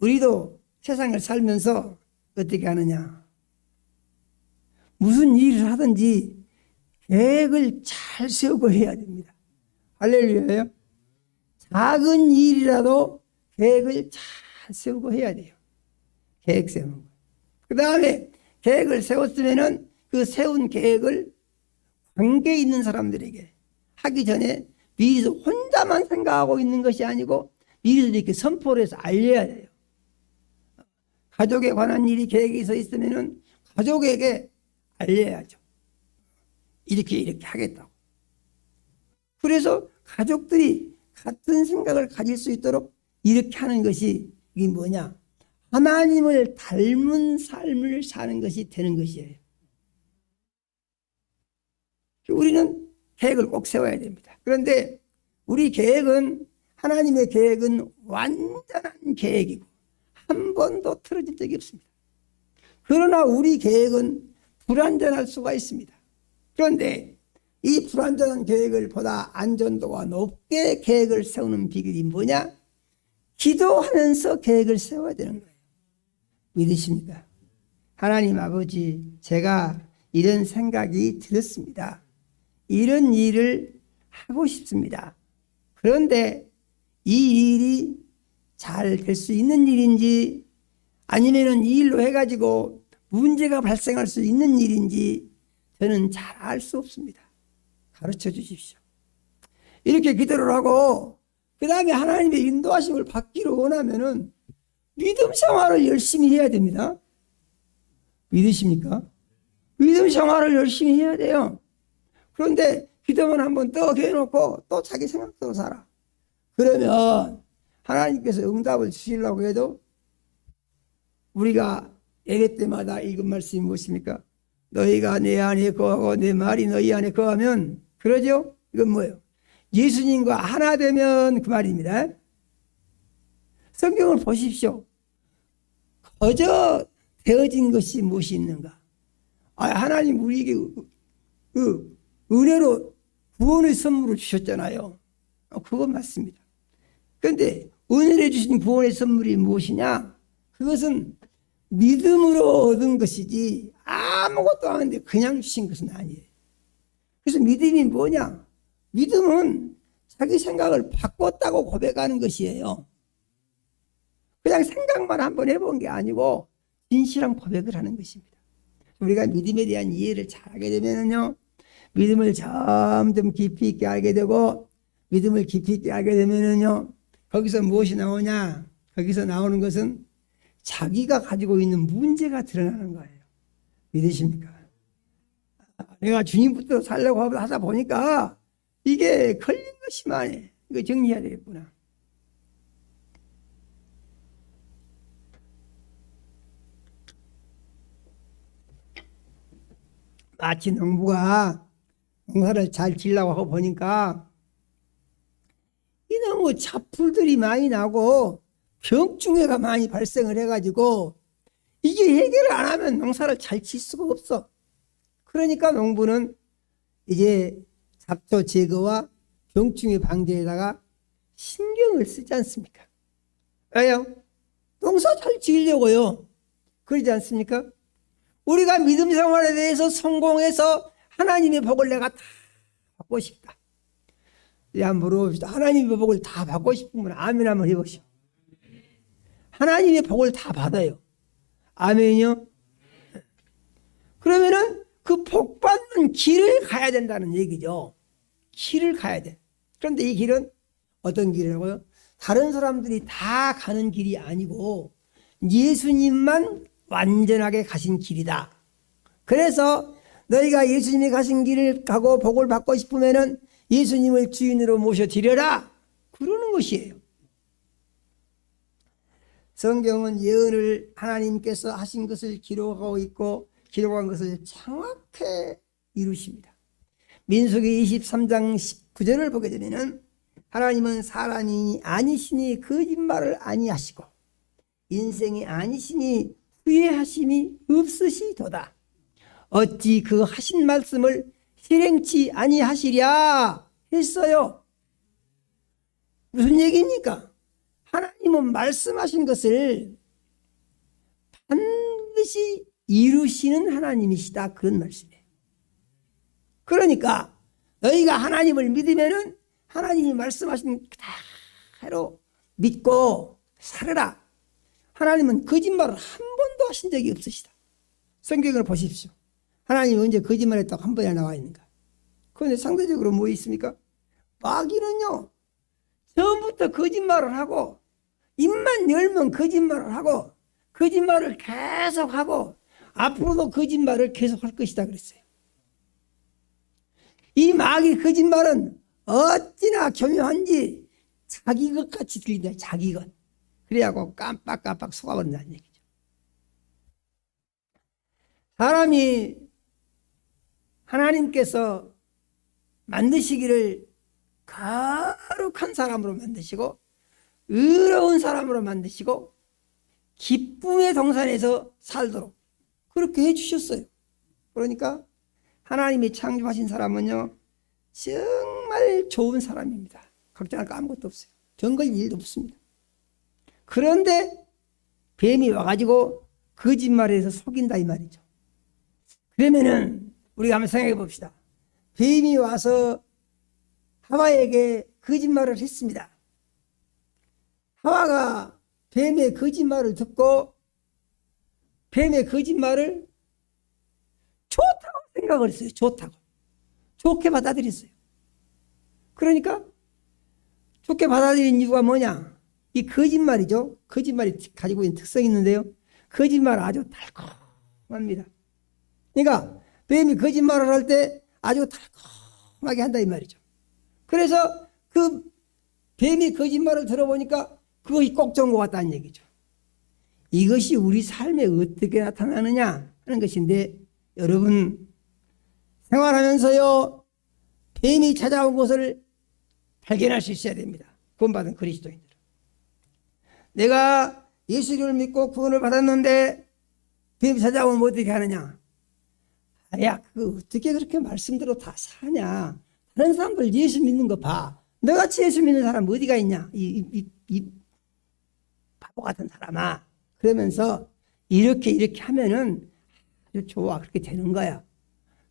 우리도 세상을 살면서 어떻게 하느냐? 무슨 일을 하든지 계획을 잘 세우고 해야 됩니다. 할렐루야요. 작은 일이라도 계획을 잘 세우고 해야 돼요. 계획 세우는 거. 그 다음에 계획을 세웠으면은 그 세운 계획을 관계 있는 사람들에게 하기 전에 미리서 혼자만 생각하고 있는 것이 아니고 미리서 이렇게 선포를 해서 알려야 돼요. 가족에 관한 일이 계획이 있으면은 가족에게 알려야죠. 이렇게 하겠다고. 그래서 가족들이 같은 생각을 가질 수 있도록 이렇게 하는 것이 이게 뭐냐? 하나님을 닮은 삶을 사는 것이 되는 것이에요. 우리는 계획을 꼭 세워야 됩니다. 그런데 우리 계획은 하나님의 계획은 완전한 계획이고 한 번도 틀어진 적이 없습니다. 그러나 우리 계획은 불완전할 수가 있습니다. 그런데 이 불완전한 계획을 보다 안전도가 높게 계획을 세우는 비결이 뭐냐? 기도하면서 계획을 세워야 되는 거예요. 믿으십니까? 하나님 아버지, 제가 이런 생각이 들었습니다. 이런 일을 하고 싶습니다. 그런데 이 일이 잘 될 수 있는 일인지 아니면은 이 일로 해가지고 문제가 발생할 수 있는 일인지 저는 잘 알 수 없습니다. 가르쳐 주십시오. 이렇게 기도를 하고 그 다음에 하나님의 인도하심을 받기를 원하면은 믿음 생활을 열심히 해야 됩니다. 믿으십니까? 믿음 생활을 열심히 해야 돼요. 그런데 기도만 한번 떡 해놓고 또 자기 생각대로 살아. 그러면 하나님께서 응답을 주시려고 해도 우리가 예배 때마다 읽은 말씀이 무엇입니까? 너희가 내 안에 거하고 내 말이 너희 안에 거하면, 그러죠? 이건 뭐예요? 예수님과 하나 되면 그 말입니다. 성경을 보십시오. 거저 되어진 것이 무엇이 있는가? 하나님 우리에게 은혜로 구원의 선물을 주셨잖아요. 그건 맞습니다. 그런데 은혜를 주신 구원의 선물이 무엇이냐? 그것은 믿음으로 얻은 것이지 아무것도 아닌데 그냥 주신 것은 아니에요. 그래서 믿음이 뭐냐? 믿음은 자기 생각을 바꿨다고 고백하는 것이에요. 그냥 생각만 한번 해본 게 아니고 진실한 고백을 하는 것입니다. 우리가 믿음에 대한 이해를 잘하게 되면요, 믿음을 점점 깊이 있게 알게 되고, 믿음을 깊이 있게 알게 되면요, 거기서 무엇이 나오냐? 거기서 나오는 것은 자기가 가지고 있는 문제가 드러나는 거예요. 믿으십니까? 내가 주님부터 살려고 하다 보니까 이게 걸린 것이 많네. 이거 정리해야 되겠구나. 마치 농부가 농사를 잘 지으려고 하고 보니까 이놈의 잡풀들이 많이 나고 병충해가 많이 발생을 해가지고 이게 해결을 안 하면 농사를 잘 질 수가 없어. 그러니까 농부는 이제 잡초 제거와 병충해 방제에다가 신경을 쓰지 않습니까? 왜요? 농사 잘 지으려고요. 그러지 않습니까? 우리가 믿음 생활에 대해서 성공해서 하나님의 복을 내가 다 받고 싶다. 한번 물어봅시다. 하나님의 복을 다 받고 싶으면 아멘 한번 해보시오. 하나님의 복을 다 받아요. 아멘이요? 그러면은 그 복 받는 길을 가야 된다는 얘기죠. 길을 가야 돼. 그런데 이 길은 어떤 길이라고요? 다른 사람들이 다 가는 길이 아니고 예수님만 완전하게 가신 길이다. 그래서 너희가 예수님이 가신 길을 가고 복을 받고 싶으면은 예수님을 주인으로 모셔드려라. 그러는 것이에요. 성경은 예언을 하나님께서 하신 것을 기록하고 있고 기록한 것을 정확히 이루십니다. 민수기 23장 19절을 보게 되면 하나님은 사람이 아니시니 거짓말을 아니하시고 인생이 아니시니 후회하심이 없으시도다. 어찌 그 하신 말씀을 실행치 아니하시랴 했어요. 무슨 얘기입니까? 하나님은 말씀하신 것을 반드시 이루시는 하나님이시다. 그런 말씀이에요. 그러니까 너희가 하나님을 믿으면은 하나님이 말씀하신 그대로 믿고 살아라. 하나님은 거짓말을 한 번도 하신 적이 없으시다. 성경을 보십시오. 하나님이 언제 거짓말했다고 한 번이나 나와 있는가? 그런데 상대적으로 뭐 있습니까? 마귀는요, 처음부터 거짓말을 하고 입만 열면 거짓말을 하고 거짓말을 계속하고 앞으로도 거짓말을 계속할 것이다 그랬어요. 이 마귀 거짓말은 어찌나 교묘한지 자기 것 같이 들린다. 자기 것. 그래갖고 깜빡깜빡 속아버린다는 얘기죠. 사람이 하나님께서 만드시기를 거룩한 사람으로 만드시고 의로운 사람으로 만드시고 기쁨의 동산에서 살도록 그렇게 해주셨어요. 그러니까 하나님이 창조하신 사람은요 정말 좋은 사람입니다. 걱정할 거 아무것도 없어요. 병걸 일도 없습니다. 그런데 뱀이 와가지고 거짓말해서 속인다 이 말이죠. 그러면은 우리가 한번 생각해 봅시다. 뱀이 와서 하와에게 거짓말을 했습니다. 하와가 뱀의 거짓말을 듣고 뱀의 거짓말을 좋다고 생각을 했어요. 좋다고. 좋게 받아들였어요. 그러니까 좋게 받아들인 이유가 뭐냐? 이 거짓말이죠. 거짓말이 가지고 있는 특성이 있는데요. 거짓말 아주 달콤합니다. 그러니까 뱀이 거짓말을 할 때 아주 달콤하게 한다 이 말이죠. 그래서 그 뱀이 거짓말을 들어보니까 그것이 꼭 좋은 것 같다는 얘기죠. 이것이 우리 삶에 어떻게 나타나느냐 하는 것인데 여러분 생활하면서요 뱀이 찾아온 것을 발견할 수 있어야 됩니다. 구원받은 그리스도인들. 내가 예수를 믿고 구원을 받았는데 뱀이 찾아오면 어떻게 하느냐? 야, 그 어떻게 그렇게 말씀대로 다 사냐? 다른 사람들 예수 믿는 거 봐. 너같이 예수 믿는 사람 어디가 있냐? 이 바보 같은 사람아. 그러면서 이렇게 하면은 아주 좋아. 그렇게 되는 거야.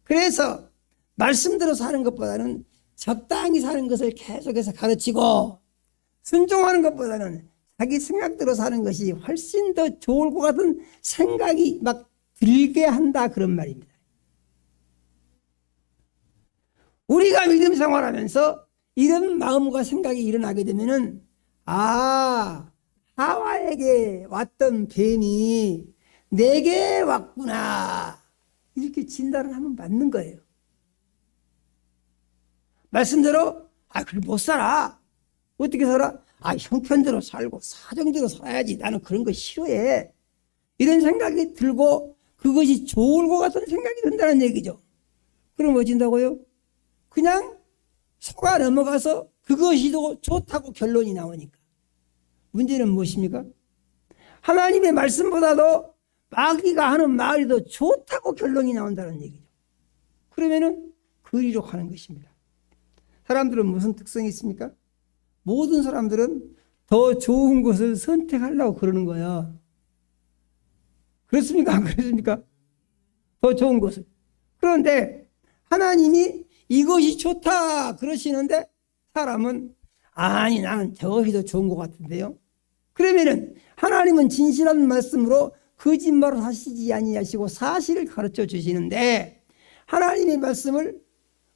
그래서 말씀대로 사는 것보다는 적당히 사는 것을 계속해서 가르치고 순종하는 것보다는 자기 생각대로 사는 것이 훨씬 더 좋을 것 같은 생각이 막 들게 한다 그런 말입니다. 우리가 믿음 생활하면서 이런 마음과 생각이 일어나게 되면은 하와에게 왔던 뱀이 내게 왔구나 이렇게 진단을 하면 맞는 거예요. 말씀대로 그걸 못 살아. 어떻게 살아? 형편대로 살고 사정대로 살아야지. 나는 그런 거 싫어해. 이런 생각이 들고 그것이 좋을 것 같은 생각이 든다는 얘기죠. 그럼 뭐 진다고요? 그냥 속아 넘어가서 그것이 더 좋다고 결론이 나오니까. 문제는 무엇입니까? 하나님의 말씀보다도 마귀가 하는 말이 더 좋다고 결론이 나온다는 얘기죠. 그러면은 그리로 가는 것입니다. 사람들은 무슨 특성이 있습니까? 모든 사람들은 더 좋은 것을 선택하려고 그러는 거야. 그렇습니까? 안 그렇습니까? 더 좋은 것을. 그런데 하나님이 이것이 좋다 그러시는데 사람은 아니 나는 저것이 더 좋은 것 같은데요. 그러면은 하나님은 진실한 말씀으로 거짓말을 하시지 아니하시고 사실을 가르쳐 주시는데 하나님의 말씀을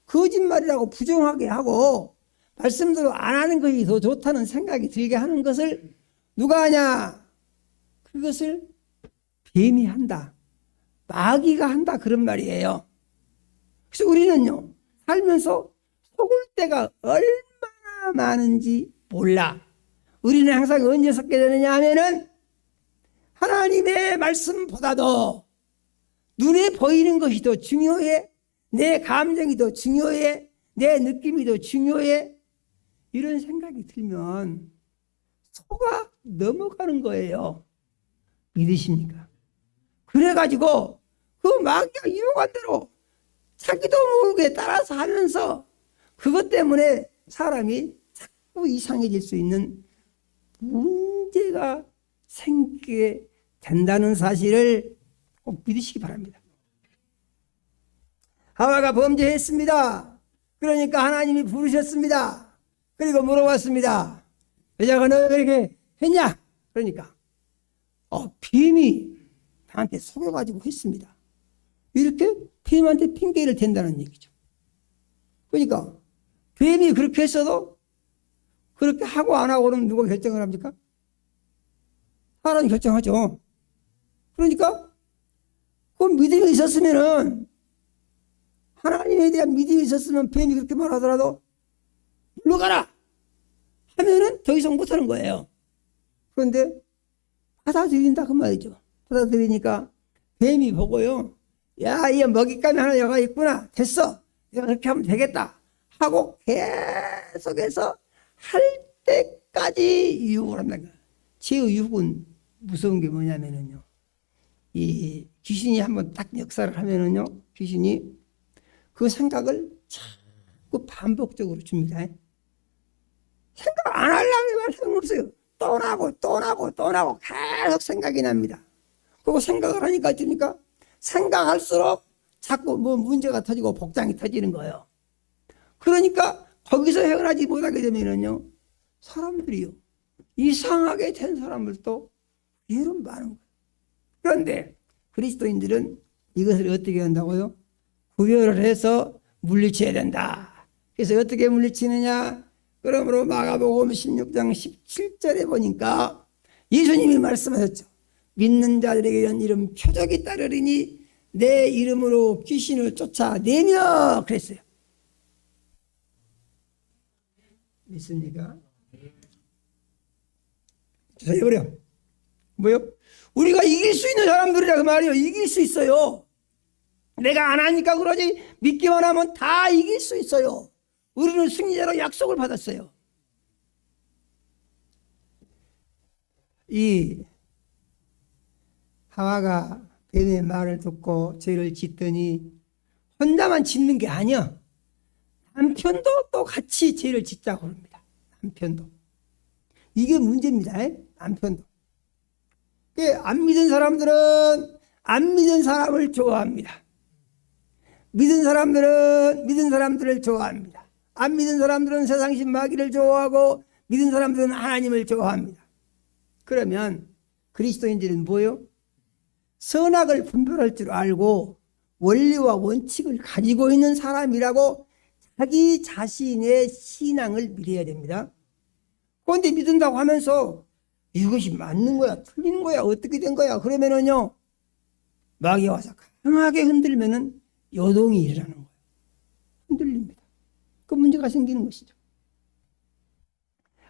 거짓말이라고 부정하게 하고 말씀대로 안 하는 것이 더 좋다는 생각이 들게 하는 것을 누가 하냐? 그것을 뱀이 한다. 마귀가 한다. 그런 말이에요. 그래서 우리는요, 살면서 속을 때가 얼마나 많은지 몰라. 우리는 항상 언제 속게 되느냐 하면은 하나님의 말씀보다도 눈에 보이는 것이 더 중요해. 내 감정이 더 중요해. 내 느낌이 더 중요해. 이런 생각이 들면 속아 넘어가는 거예요. 믿으십니까? 그래가지고 그 마귀가 유혹한 대로 자기도 모르게 따라서 하면서 그것 때문에 사람이 자꾸 이상해질 수 있는 문제가 생기게 된다는 사실을 꼭 믿으시기 바랍니다. 하와가 범죄했습니다. 그러니까 하나님이 부르셨습니다. 그리고 물어봤습니다. 여자가 너에게 했냐? 그러니까 뱀이 나한테 속여가지고 했습니다. 이렇게 뱀한테 핑계를 댄다는 얘기죠. 그러니까 뱀이 그렇게 했어도 그렇게 하고 안 하고는 누가 결정을 합니까? 사람이 결정하죠. 그러니까 그 믿음이 있었으면은 하나님에 대한 믿음이 있었으면 뱀이 그렇게 말하더라도 물러가라 하면은 더 이상 못하는 거예요. 그런데 받아들인다 그 말이죠. 받아들이니까 뱀이 보고요, 야, 이 먹잇감이 하나 여가 있구나. 됐어. 내가 그렇게 하면 되겠다 하고 계속해서 할 때까지 유혹을 한다는 거예요. 제 유혹은 무서운 게 뭐냐면은요, 이 귀신이 한번 딱 역사를 하면은요, 귀신이 그 생각을 자꾸 반복적으로 줍니다. 생각 안 하려면 할 생각 없어요. 또 나고 계속 생각이 납니다. 그리고 생각을 하니까 주니까 생각할수록 자꾸 뭐 문제가 터지고 복장이 터지는 거예요. 그러니까 거기서 헤어나지 못하게 되면은요, 사람들이요, 이상하게 된 사람들도 이런 많은 거예요. 그런데 그리스도인들은 이것을 어떻게 한다고요? 구별을 해서 물리쳐야 된다. 그래서 어떻게 물리치느냐? 그러므로 마가복음 16장 17절에 보니까 예수님이 말씀하셨죠. 믿는 자들에게 이런 이름 표적이 따르리니 내 이름으로 귀신을 쫓아내며 그랬어요. 믿습니까? 자, 해버려. 뭐요? 우리가 이길 수 있는 사람들이라 그 말이에요. 이길 수 있어요. 내가 안 하니까 그러지 믿기만 하면 다 이길 수 있어요. 우리는 승리자로 약속을 받았어요. 이 하와가 뱀의 말을 듣고 죄를 짓더니 혼자만 짓는 게 아니야. 남편도 또 같이 죄를 짓자고 합니다. 남편도. 이게 문제입니다. 남편도. 안 믿은 사람들은 안 믿은 사람을 좋아합니다. 믿은 사람들은 믿은 사람들을 좋아합니다. 안 믿은 사람들은 세상신 마귀를 좋아하고 믿은 사람들은 하나님을 좋아합니다. 그러면 그리스도인들은 뭐예요? 선악을 분별할 줄 알고 원리와 원칙을 가지고 있는 사람이라고 자기 자신의 신앙을 믿어야 됩니다. 그런데 믿는다고 하면서 이것이 맞는 거야, 틀린 거야, 어떻게 된 거야? 그러면은요, 마귀가 와서 강하게 흔들면은 요동이 일어나는 거예요. 흔들립니다. 그 문제가 생기는 것이죠.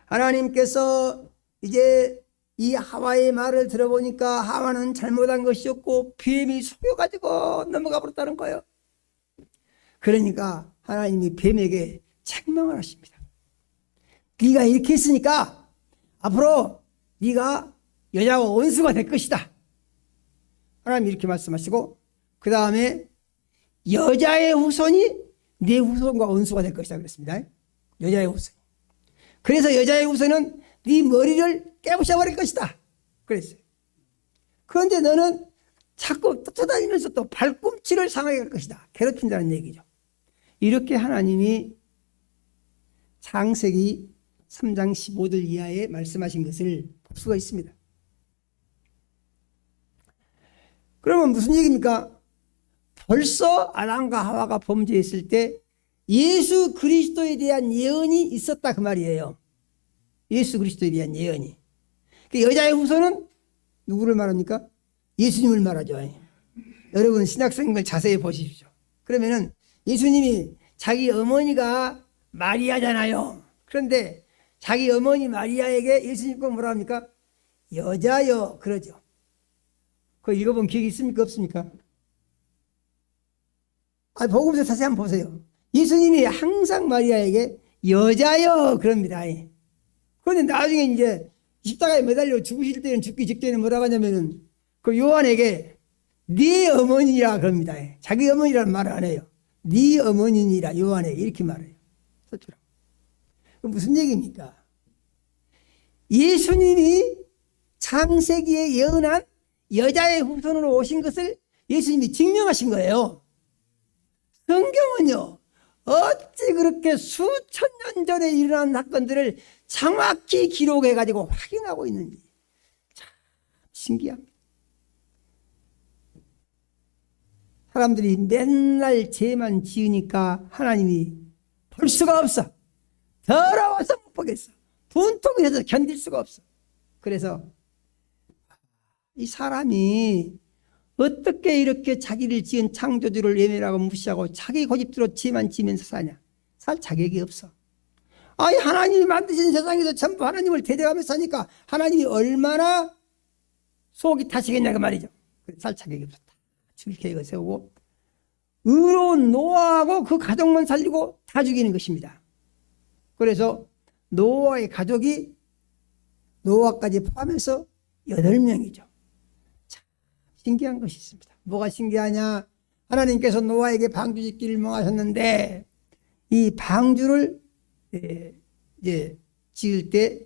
하나님께서 이제 이 하와의 말을 들어보니까 하와는 잘못한 것이었고 뱀이 속여가지고 넘어가 버렸다는 거예요. 그러니까 하나님이 뱀에게 책망을 하십니다. 네가 이렇게 했으니까 앞으로 네가 여자와 원수가 될 것이다. 하나님이 이렇게 말씀하시고 그 다음에 여자의 후손이 네 후손과 원수가 될 것이다 그랬습니다. 여자의 후손. 그래서 여자의 후손은 네 머리를 깨부셔 버릴 것이다 그랬어요. 그런데 너는 자꾸 쫓아다니면서 또 발꿈치를 상하게 할 것이다. 괴롭힌다는 얘기죠. 이렇게 하나님이 창세기 3장 15절 이하에 말씀하신 것을 볼 수가 있습니다. 그러면 무슨 얘기입니까? 벌써 아담과 하와가 범죄했을 때 예수 그리스도에 대한 예언이 있었다 그 말이에요. 예수 그리스도에 대한 예언이. 여자의 후손은 누구를 말합니까? 예수님을 말하죠. 여러분 신약성경을 자세히 보십시오. 그러면은 예수님이 자기 어머니가 마리아잖아요. 그런데 자기 어머니 마리아에게 예수님 꼭 뭐라 합니까? 여자여 그러죠. 그거 읽어본 기억이 있습니까? 없습니까? 복음서 자세히 한번 보세요. 예수님이 항상 마리아에게 여자여 그럽니다. 그런데 나중에 이제 십자가에 매달려 죽으실 때는 죽기 직전에 뭐라고 하냐면은 그 요한에게 네 어머니라 그럽니다. 자기 어머니라는 말을 안 해요. 네 어머니니라 요한에게 이렇게 말해요. 그 무슨 얘기입니까? 예수님이 창세기에 예언한 여자의 후손으로 오신 것을 예수님이 증명하신 거예요. 성경은요 어찌 그렇게 수천 년 전에 일어난 사건들을 정확히 기록해 가지고 확인하고 있는지 참 신기합니다. 사람들이 맨날 죄만 지으니까 하나님이 볼 수가 없어. 더러워서 못 보겠어. 분통이 돼서 견딜 수가 없어. 그래서 이 사람이 어떻게 이렇게 자기를 지은 창조주를 외면하고 무시하고 자기 고집대로 죄만 지면서 사냐? 살 자격이 없어. 하나님이 만드신 세상에서 전부 하나님을 대적하면서 사니까 하나님이 얼마나 속이 타시겠냐 그 말이죠. 살 자격이 없어. 죽일 계획을 세우고 의로운 노아하고 그 가족만 살리고 다 죽이는 것입니다. 그래서 노아의 가족이 노아까지 포함해서 8명이죠. 참 신기한 것이 있습니다. 뭐가 신기하냐? 하나님께서 노아에게 방주 짓기를 명하셨는데 이 방주를 이제 지을 때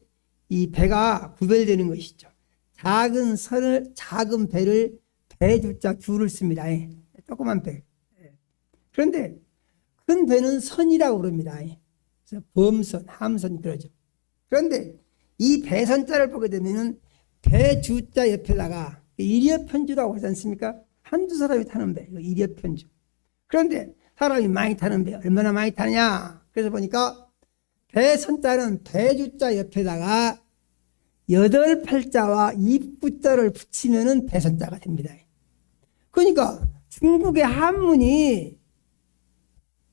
이 배가 구별되는 것이죠. 작은 배를 배주자 주를 씁니다. 조그만 배. 그런데 큰 배는 선이라고 그럽니다. 그래서 범선, 함선 그러죠. 그런데 이 배선자를 보게 되면은 배주자 옆에다가 일여편주라고 하지 않습니까? 한두 사람이 타는 배, 일여편주. 그런데 사람이 많이 타는 배, 얼마나 많이 타느냐? 그래서 보니까 배선자는 배주자 옆에다가 8팔자와 2구자를 붙이면은 배선자가 됩니다. 그러니까 중국의 한문이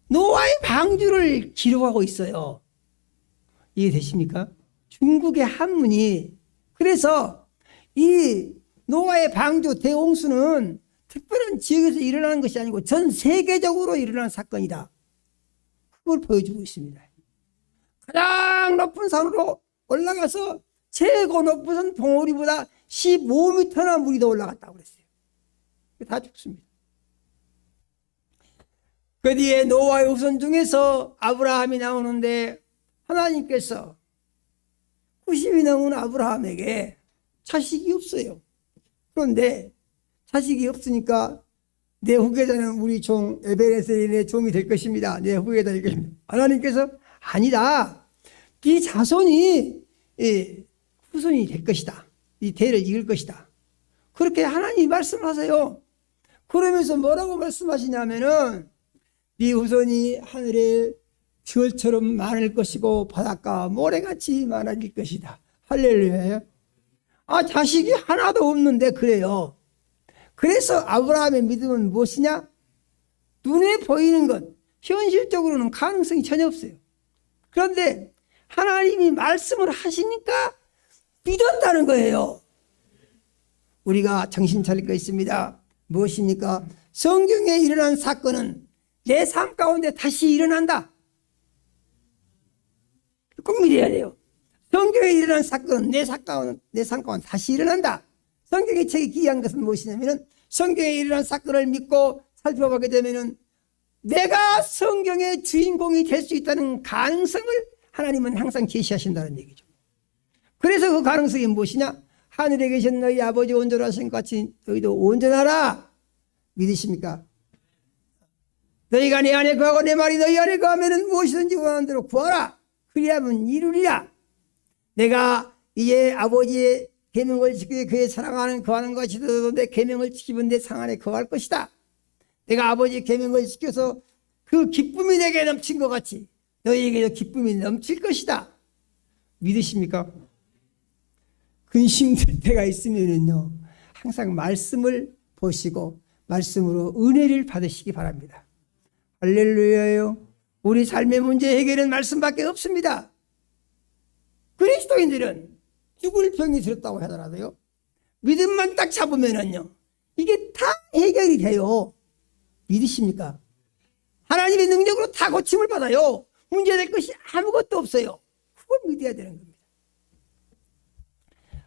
노아의 방주를 기록하고 있어요. 이해되십니까? 중국의 한문이. 그래서 이 노아의 방주 대홍수는 특별한 지역에서 일어나는 것이 아니고 전 세계적으로 일어난 사건이다. 그걸 보여주고 있습니다. 가장 높은 산으로 올라가서 최고 높은 산 봉우리보다 15m나 물이 더 올라갔다고 그랬어요. 다 죽습니다. 그 뒤에 노아의 후손 중에서 아브라함이 나오는데 하나님께서 90이 넘은 아브라함에게 자식이 없어요. 그런데 자식이 없으니까 내 후계자는 우리 종 에베레셀의 종이 될 것입니다. 내 후계자 될 것입니다. 하나님께서 아니다. 네 자손이 후손이 될 것이다. 이 대를 이을 것이다. 그렇게 하나님이 말씀하세요. 그러면서 뭐라고 말씀하시냐면은 네 후손이 하늘의 별처럼 많을 것이고 바닷가 모래같이 많아질 것이다. 할렐루야요. 자식이 하나도 없는데 그래요. 그래서 아브라함의 믿음은 무엇이냐? 눈에 보이는 것, 현실적으로는 가능성이 전혀 없어요. 그런데 하나님이 말씀을 하시니까 믿었다는 거예요. 우리가 정신 차릴 거 있습니다. 무엇입니까? 성경에 일어난 사건은 내 삶 가운데 다시 일어난다. 꼭 믿어야 돼요. 성경에 일어난 사건은 내 삶 가운데 다시 일어난다. 성경의 책이 귀한 것은 무엇이냐면은 성경에 일어난 사건을 믿고 살펴보게 되면은 내가 성경의 주인공이 될 수 있다는 가능성을 하나님은 항상 제시하신다는 얘기죠. 그래서 그 가능성이 무엇이냐? 하늘에 계신 너희 아버지 온전하신 것 같이 너희도 온전하라. 믿으십니까? 너희가 내 안에 거하고 내 말이 너희 안에 거하면 무엇이든지 원하는 대로 구하라. 그리하면 이루리라. 내가 이제 아버지의 계명을 지키고 그의 사랑하는 거하는 것이 너도 내 계명을 지키면 내 상 안에 거할 것이다. 내가 아버지의 계명을 지켜서 그 기쁨이 내게 넘친 것 같이 너희에게도 기쁨이 넘칠 것이다. 믿으십니까? 근심될 때가 있으면은요, 항상 말씀을 보시고 말씀으로 은혜를 받으시기 바랍니다. 할렐루야요. 우리 삶의 문제 해결은 말씀밖에 없습니다. 그리스도인들은 죽을 병이 들었다고 하더라도요, 믿음만 딱 잡으면은요, 이게 다 해결이 돼요. 믿으십니까? 하나님의 능력으로 다 고침을 받아요. 문제될 것이 아무것도 없어요. 그걸 믿어야 되는 겁니다.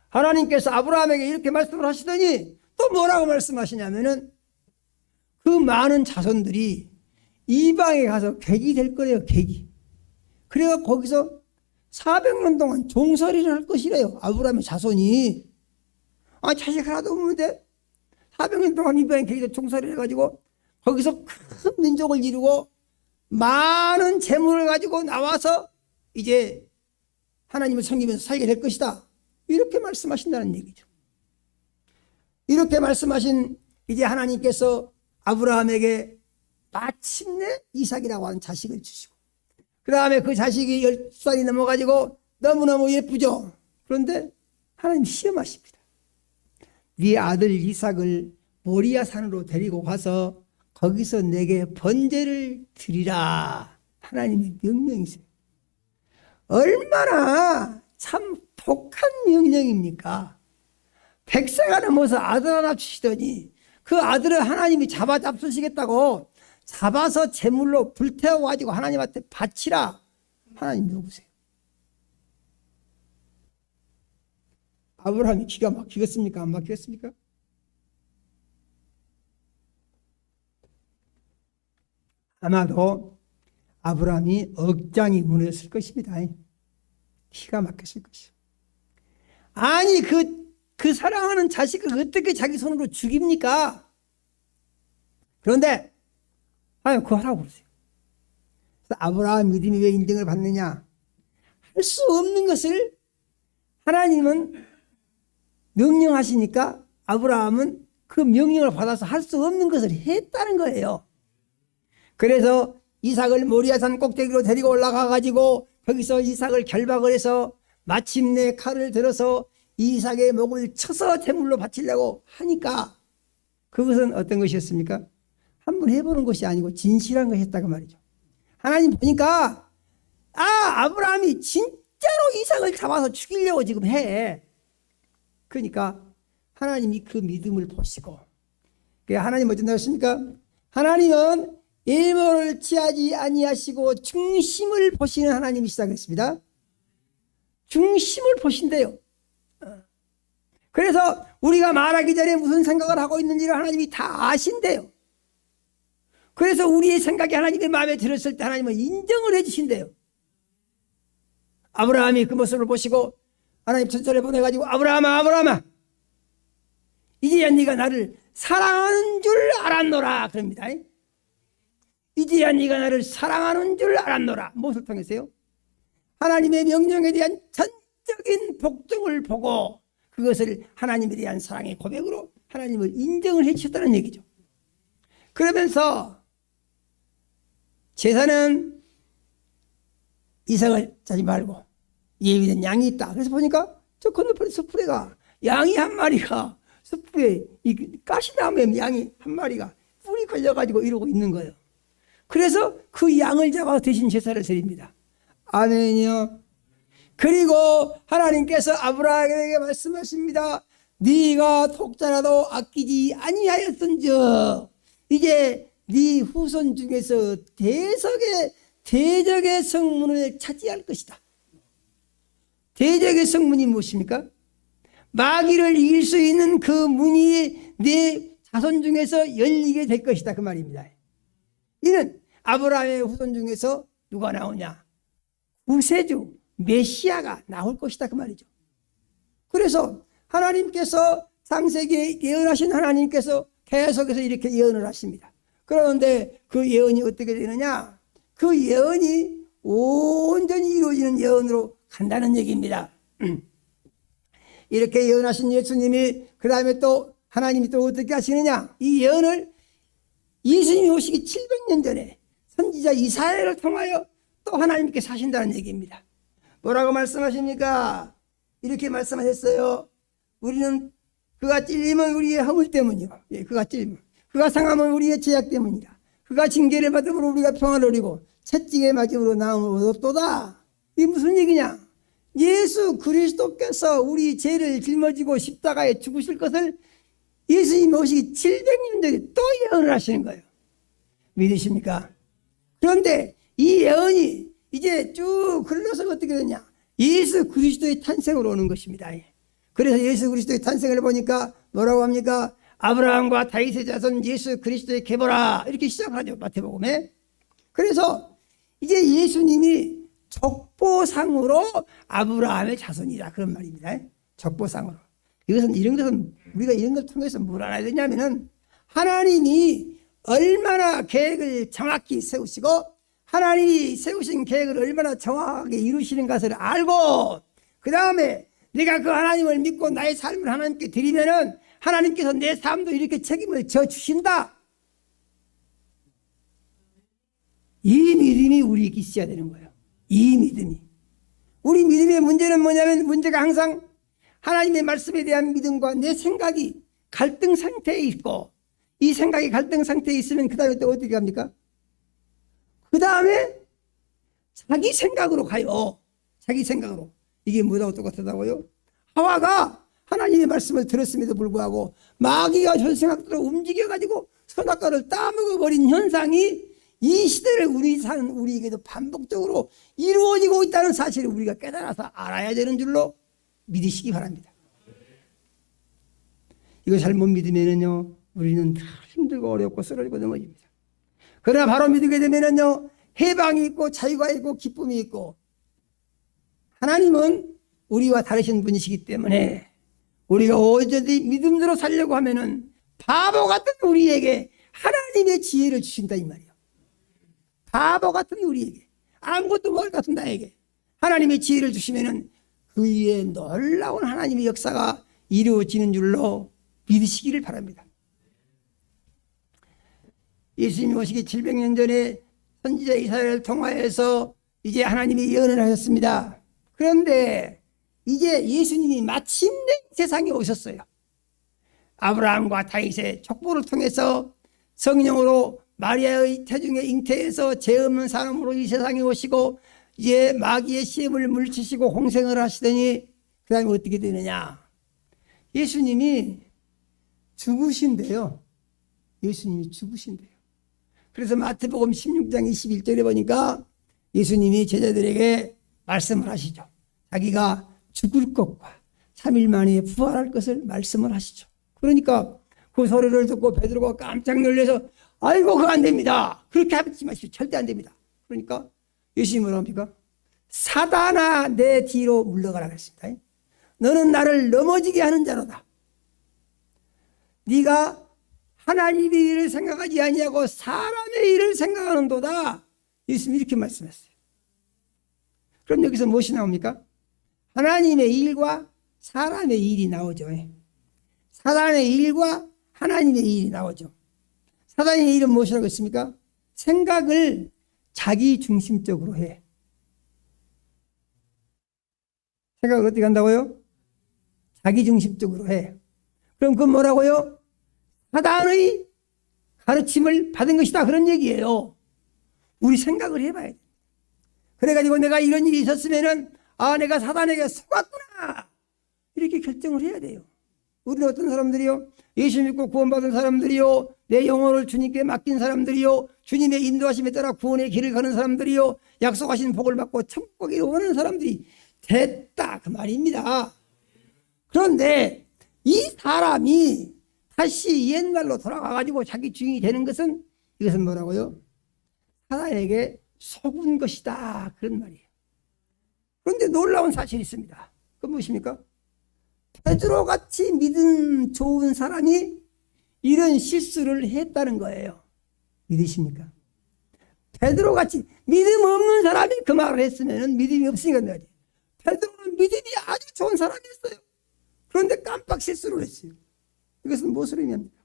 하나님께서 아브라함에게 이렇게 말씀을 하시더니 또 뭐라고 말씀하시냐면은 그 많은 자손들이 이방에 가서 객이 될 거래요. 객이. 그래서 거기서 400년 동안 종살이를 할 것이래요. 아브라함의 자손이. 자식 하나도 없는데 400년 동안 이방에 객이 종살이를 해가지고 거기서 큰 민족을 이루고 많은 재물을 가지고 나와서 이제 하나님을 섬기면서 살게 될 것이다. 이렇게 말씀하신다는 얘기죠. 이렇게 말씀하신 이제 하나님께서 아브라함에게 마침내 이삭이라고 하는 자식을 주시고, 그 다음에 그 자식이 12살이 넘어가지고 너무너무 예쁘죠. 그런데 하나님 시험하십니다. 네 아들 이삭을 모리아 산으로 데리고 가서 거기서 내게 번제를 드리라. 하나님의 명령이세요. 얼마나 참 독한 명령입니까? 100세가 넘어서 아들 하나 주시더니 그 아들을 하나님이 잡아주시겠다고 잡아서 제물로 불태워가지고 하나님한테 바치라. 하나님 누구세요? 아브라함이 기가 막히겠습니까? 안 막히겠습니까? 아마도 아브라함이 억장이 무너졌을 것입니다. 기가 막혔을 것이요. 아니 그 사랑하는 자식을 어떻게 자기 손으로 죽입니까? 그런데 그거 하라고 그러세요. 그래서 아브라함 믿음이 왜 인정을 받느냐? 할 수 없는 것을 하나님은 명령하시니까 아브라함은 그 명령을 받아서 할 수 없는 것을 했다는 거예요. 그래서 이삭을 모리아산 꼭대기로 데리고 올라가 가지고 거기서 이삭을 결박을 해서 마침내 칼을 들어서 이삭의 목을 쳐서 제물로 바치려고 하니까 그것은 어떤 것이었습니까? 한번 해보는 것이 아니고 진실한 것이었다고 말이죠. 하나님 보니까 아브라함이 진짜로 이삭을 잡아서 죽이려고 지금 해. 그러니까 하나님이 그 믿음을 보시고, 하나님 어떤 하십니까? 하나님은 일모를 취하지 아니하시고 중심을 보시는 하나님이시다 그랬습니다. 중심을 보신대요. 그래서 우리가 말하기 전에 무슨 생각을 하고 있는지를 하나님이 다 아신대요. 그래서 우리의 생각이 하나님의 마음에 들었을 때 하나님은 인정을 해주신대요. 아브라함이 그 모습을 보시고 하나님 천사를 보내가지고 아브라함아 이제야 네가 나를 사랑하는 줄 알았노라 그럽니다. 이제야 네가 나를 사랑하는 줄 알았노라. 무엇을 통해서요? 하나님의 명령에 대한 전적인 복종을 보고 그것을 하나님에 대한 사랑의 고백으로 하나님을 인정을 해주셨다는 얘기죠. 그러면서 제사는 이삭을 짜지 말고 예비된 양이 있다. 그래서 보니까 저 건너편 숯불에가 양이 한 마리가 숯불에 이 가시나무에 양이 한 마리가 뿔이 걸려가지고 이러고 있는 거예요. 그래서 그 양을 잡아 대신 제사를 드립니다. 아멘이요. 그리고 하나님께서 아브라함에게 말씀하십니다. 네가 독자라도 아끼지 아니하였은즉 이제 네 후손 중에서 대적의 성문을 차지할 것이다. 대적의 성문이 무엇입니까? 마귀를 이길 수 있는 그 문이 네 자손 중에서 열리게 될 것이다 그 말입니다. 이는 아브라함의 후손 중에서 누가 나오냐? 구세주 메시아가 나올 것이다 그 말이죠. 그래서 하나님께서 창세기에 예언하신 하나님께서 계속해서 이렇게 예언을 하십니다. 그런데 그 예언이 어떻게 되느냐? 그 예언이 온전히 이루어지는 예언으로 간다는 얘기입니다. 이렇게 예언하신 예수님이 그 다음에 또 하나님이 또 어떻게 하시느냐? 이 예언을 예수님이 오시기 700년 전에 선지자 이사야를 통하여 또 하나님께서 하신다는 얘기입니다. 뭐라고 말씀하십니까? 이렇게 말씀하셨어요. 우리는 그가 찔리면 우리의 허물 때문이요. 예, 그가 찔리면. 그가 상하면 우리의 죄악 때문이라. 그가 징계를 받음으로 우리가 평안을 누리고 채찍에 맞음으로 나음을 얻었도다. 이게 무슨 얘기냐? 예수 그리스도께서 우리 죄를 짊어지고 십자가에 죽으실 것을 예수님이 오시기 700년 전에 또 예언을 하시는 거예요. 믿으십니까? 그런데 이 예언이 이제 쭉 흘러서 어떻게 되냐? 예수 그리스도의 탄생으로 오는 것입니다. 그래서 예수 그리스도의 탄생을 보니까 뭐라고 합니까? 아브라함과 다윗의 자손 예수 그리스도의 계보라 이렇게 시작하죠. 마태복음에. 그래서 이제 예수님이 족보상으로 아브라함의 자손이라 그런 말입니다. 족보상으로. 이런 것은 우리가 이런 걸 통해서 뭘 알아야 되냐면은 하나님이 얼마나 계획을 정확히 세우시고 하나님이 세우신 계획을 얼마나 정확하게 이루시는 것을 알고 그 다음에 내가 그 하나님을 믿고 나의 삶을 하나님께 드리면은 하나님께서 내 삶도 이렇게 책임을 져 주신다. 이 믿음이 우리에게 있어야 되는 거예요. 이 믿음이. 우리 믿음의 문제는 뭐냐면 문제가 항상 하나님의 말씀에 대한 믿음과 내 생각이 갈등 상태에 있고 이 생각이 갈등 상태에 있으면 그 다음에 또 어떻게 합니까? 그 다음에 자기 생각으로 가요. 자기 생각으로. 이게 뭐하고 똑같다고요? 하와가 하나님의 말씀을 들었음에도 불구하고 마귀가 전 생각대로 움직여가지고 선악과를 따먹어버린 현상이 이 시대를 우리 사는 우리에게도 반복적으로 이루어지고 있다는 사실을 우리가 깨달아서 알아야 되는 줄로 믿으시기 바랍니다. 이거 잘못 믿으면요 우리는 다 힘들고 어렵고 쓰러지고 넘어집니다. 그러나 바로 믿게 되면요 해방이 있고 자유가 있고 기쁨이 있고 하나님은 우리와 다르신 분이시기 때문에 우리가 오직 믿음대로 살려고 하면은 바보 같은 우리에게 하나님의 지혜를 주신다 이 말이에요. 바보 같은 우리에게 아무것도 모를 같은 나에게 하나님의 지혜를 주시면은 그 위에 놀라운 하나님의 역사가 이루어지는 줄로 믿으시기를 바랍니다. 예수님이 오시기 700년 전에 선지자 이사야를 통하여서 이제 하나님이 예언을 하셨습니다. 그런데 이제 예수님이 마침내 세상에 오셨어요. 아브라함과 다윗의 족보를 통해서 성령으로 마리아의 태중에 잉태해서 죄 없는 사람으로 이 세상에 오시고 이제 마귀의 시험을 물리치시고 홍생을 하시더니 그 다음에 어떻게 되느냐? 예수님이 죽으신대요. 예수님이 죽으신대요. 그래서 마태복음 16장 21절에 보니까 예수님이 제자들에게 말씀을 하시죠. 자기가 죽을 것과 3일 만에 부활할 것을 말씀을 하시죠. 그러니까 그 소리를 듣고 베드로가 깜짝 놀라서 아이고 그거 안 됩니다. 그렇게 하지 마시오. 절대 안 됩니다. 그러니까 예수님이 뭐라고 합니까? 사단아 내 뒤로 물러가라 그랬습니다. 너는 나를 넘어지게 하는 자로다. 네가 하나님의 일을 생각하지 아니하고 사람의 일을 생각하는도다. 예수님이 이렇게 말씀했어요. 그럼 여기서 무엇이 나옵니까? 하나님의 일과 사람의 일이 나오죠. 사단의 일과 하나님의 일이 나오죠. 사단의 일은 무엇이라고 했습니까? 생각을 자기 중심적으로 해. 생각을 어떻게 한다고요? 자기 중심적으로 해. 그럼 그건 뭐라고요? 사단의 가르침을 받은 것이다 그런 얘기예요. 우리 생각을 해봐야 돼. 그래가지고 내가 이런 일이 있었으면은 아 내가 사단에게 속았구나 이렇게 결정을 해야 돼요. 우리는 어떤 사람들이요? 예수 믿고 구원받은 사람들이요 내 영혼을 주님께 맡긴 사람들이요, 주님의 인도하심에 따라 구원의 길을 가는 사람들이요, 약속하신 복을 받고 천국에 오는 사람들이 됐다 그 말입니다. 그런데 이 사람이 다시 옛날로 돌아가가지고 자기 주인이 되는 것은, 이것은 뭐라고요? 사단에게 속은 것이다 그런 말이에요. 그런데 놀라운 사실이 있습니다. 그건 무엇입니까? 베드로같이 믿음 좋은 사람이 이런 실수를 했다는 거예요. 믿으십니까? 베드로같이 믿음 없는 사람이 그 말을 했으면 믿음이 없으니까 말이에요. 베드로는 믿음이 아주 좋은 사람이었어요. 그런데 깜빡 실수를 했어요. 이것은 무엇을 의미합니까?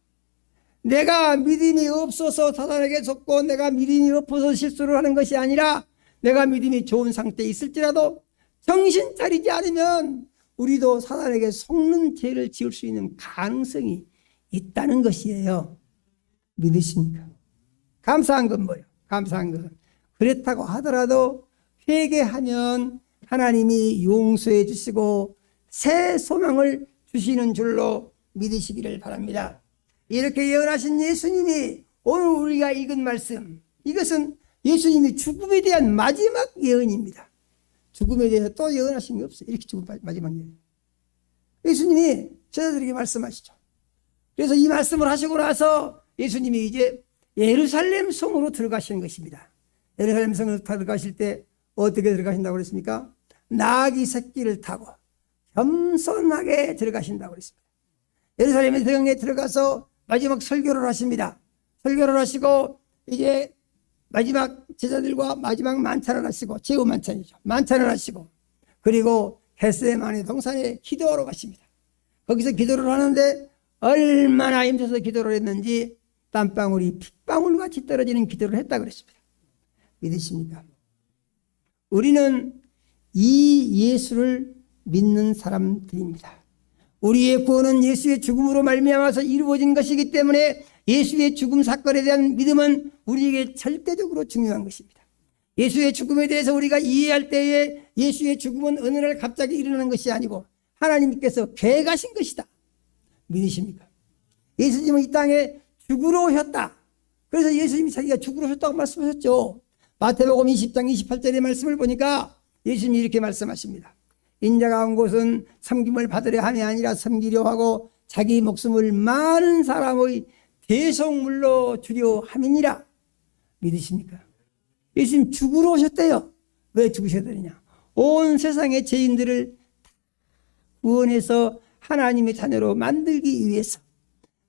내가 믿음이 없어서 사단에게 속고 내가 믿음이 없어서 실수를 하는 것이 아니라, 내가 믿음이 좋은 상태에 있을지라도 정신 차리지 않으면 우리도 사단에게 속는 죄를 지을 수 있는 가능성이 있다는 것이에요. 믿으십니까? 감사한 건 뭐예요? 감사한 것은 그렇다고 하더라도 회개하면 하나님이 용서해 주시고 새 소망을 주시는 줄로 믿으시기를 바랍니다. 이렇게 예언하신 예수님이 오늘 우리가 읽은 말씀, 이것은 예수님이 죽음에 대한 마지막 예언입니다. 죽음에 대해서 또 예언하신 게 없어요. 이렇게 죽음 마지막 예언. 예수님이 제자들에게 말씀하시죠. 그래서 이 말씀을 하시고 나서 예수님이 이제 예루살렘 성으로 들어가시는 것입니다. 예루살렘 성으로 들어가실 때 어떻게 들어가신다고 그랬습니까? 나귀 새끼를 타고 겸손하게 들어가신다고 그랬습니다. 예루살렘 성에 들어가서 마지막 설교를 하십니다. 설교를 하시고 이제 마지막 제자들과 마지막 만찬을 하시고, 제후 만찬이죠. 만찬을 하시고, 그리고 겟세마네 동산에 기도하러 가십니다. 거기서 기도를 하는데 얼마나 힘써서 기도를 했는지 땀방울이 핏방울같이 떨어지는 기도를 했다고 그랬습니다. 믿으십니까? 우리는 이 예수를 믿는 사람들입니다. 우리의 구원은 예수의 죽음으로 말미암아서 이루어진 것이기 때문에 예수의 죽음 사건에 대한 믿음은 우리에게 절대적으로 중요한 것입니다. 예수의 죽음에 대해서 우리가 이해할 때에 예수의 죽음은 어느 날 갑자기 일어나는 것이 아니고 하나님께서 계획하신 것이다. 믿으십니까? 예수님은 이 땅에 죽으러 오셨다. 그래서 예수님이 자기가 죽으러 오셨다고 말씀하셨죠. 마태복음 20장 28절의 말씀을 보니까 예수님이 이렇게 말씀하십니다. 인자가 온 곳은 섬김을 받으려 함이 아니라 섬기려 하고 자기 목숨을 많은 사람의 대속물로 주려 함이니라. 믿으십니까? 예수님 죽으러 오셨대요. 왜 죽으셔야 되느냐? 온 세상의 죄인들을 구원해서 하나님의 자녀로 만들기 위해서,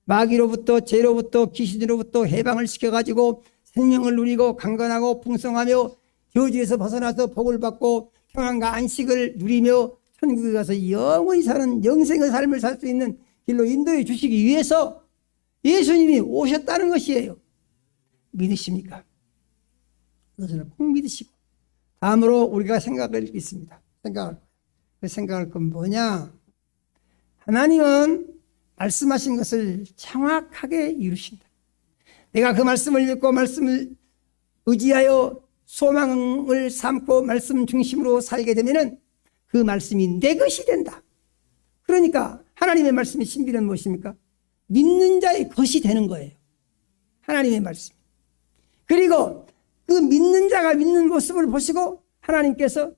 마귀로부터 죄로부터 귀신으로부터 해방을 시켜가지고 생명을 누리고 강건하고 풍성하며 저주에서 벗어나서 복을 받고 평안과 안식을 누리며 천국에 가서 영원히 사는 영생의 삶을 살 수 있는 길로 인도해 주시기 위해서 예수님이 오셨다는 것이에요. 믿으십니까? 그것을 꼭 믿으시고, 다음으로 우리가 생각을 있습니다. 생각할 건 뭐냐? 하나님은 말씀하신 것을 정확하게 이루신다. 내가 그 말씀을 믿고 말씀을 의지하여 소망을 삼고 말씀 중심으로 살게 되면은 그 말씀이 내 것이 된다. 그러니까 하나님의 말씀의 신비는 무엇입니까? 믿는 자의 것이 되는 거예요. 하나님의 말씀. 그리고 그 믿는 자가 믿는 모습을 보시고 하나님께서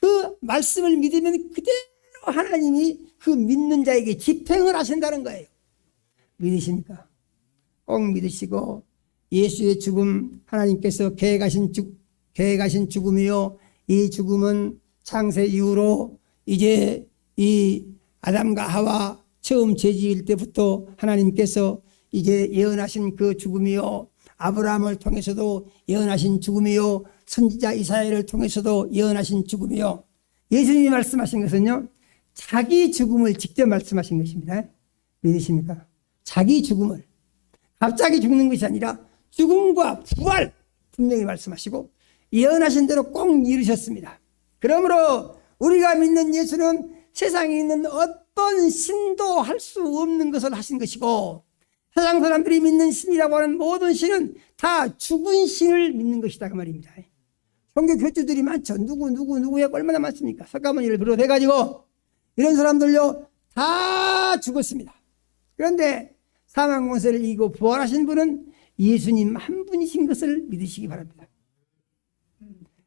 그 말씀을 믿으면 그대로 하나님이 그 믿는 자에게 집행을 하신다는 거예요. 믿으십니까? 꼭 믿으시고, 예수의 죽음, 하나님께서 계획하신 죽음이요, 이 죽음은 창세 이후로 이제 이 아담과 하와 처음 죄지을 때부터 하나님께서 이제 예언하신 그 죽음이요, 아브라함을 통해서도 예언하신 죽음이요, 선지자 이사야를 통해서도 예언하신 죽음이요, 예수님이 말씀하신 것은요, 자기 죽음을 직접 말씀하신 것입니다. 믿으십니까? 자기 죽음을, 갑자기 죽는 것이 아니라 죽음과 부활 분명히 말씀하시고 예언하신 대로 꼭 이루셨습니다. 그러므로 우리가 믿는 예수는 세상에 있는 어떤 신도 할 수 없는 것을 하신 것이고, 세상 사람들이 믿는 신이라고 하는 모든 신은 다 죽은 신을 믿는 것이다 그 말입니다. 종교 교주들이 많죠. 누구야 얼마나 많습니까? 석가모니를 비롯해가지고 이런 사람들요 다 죽었습니다. 그런데 사망 권세를 이기고 부활하신 분은 예수님 한 분이신 것을 믿으시기 바랍니다.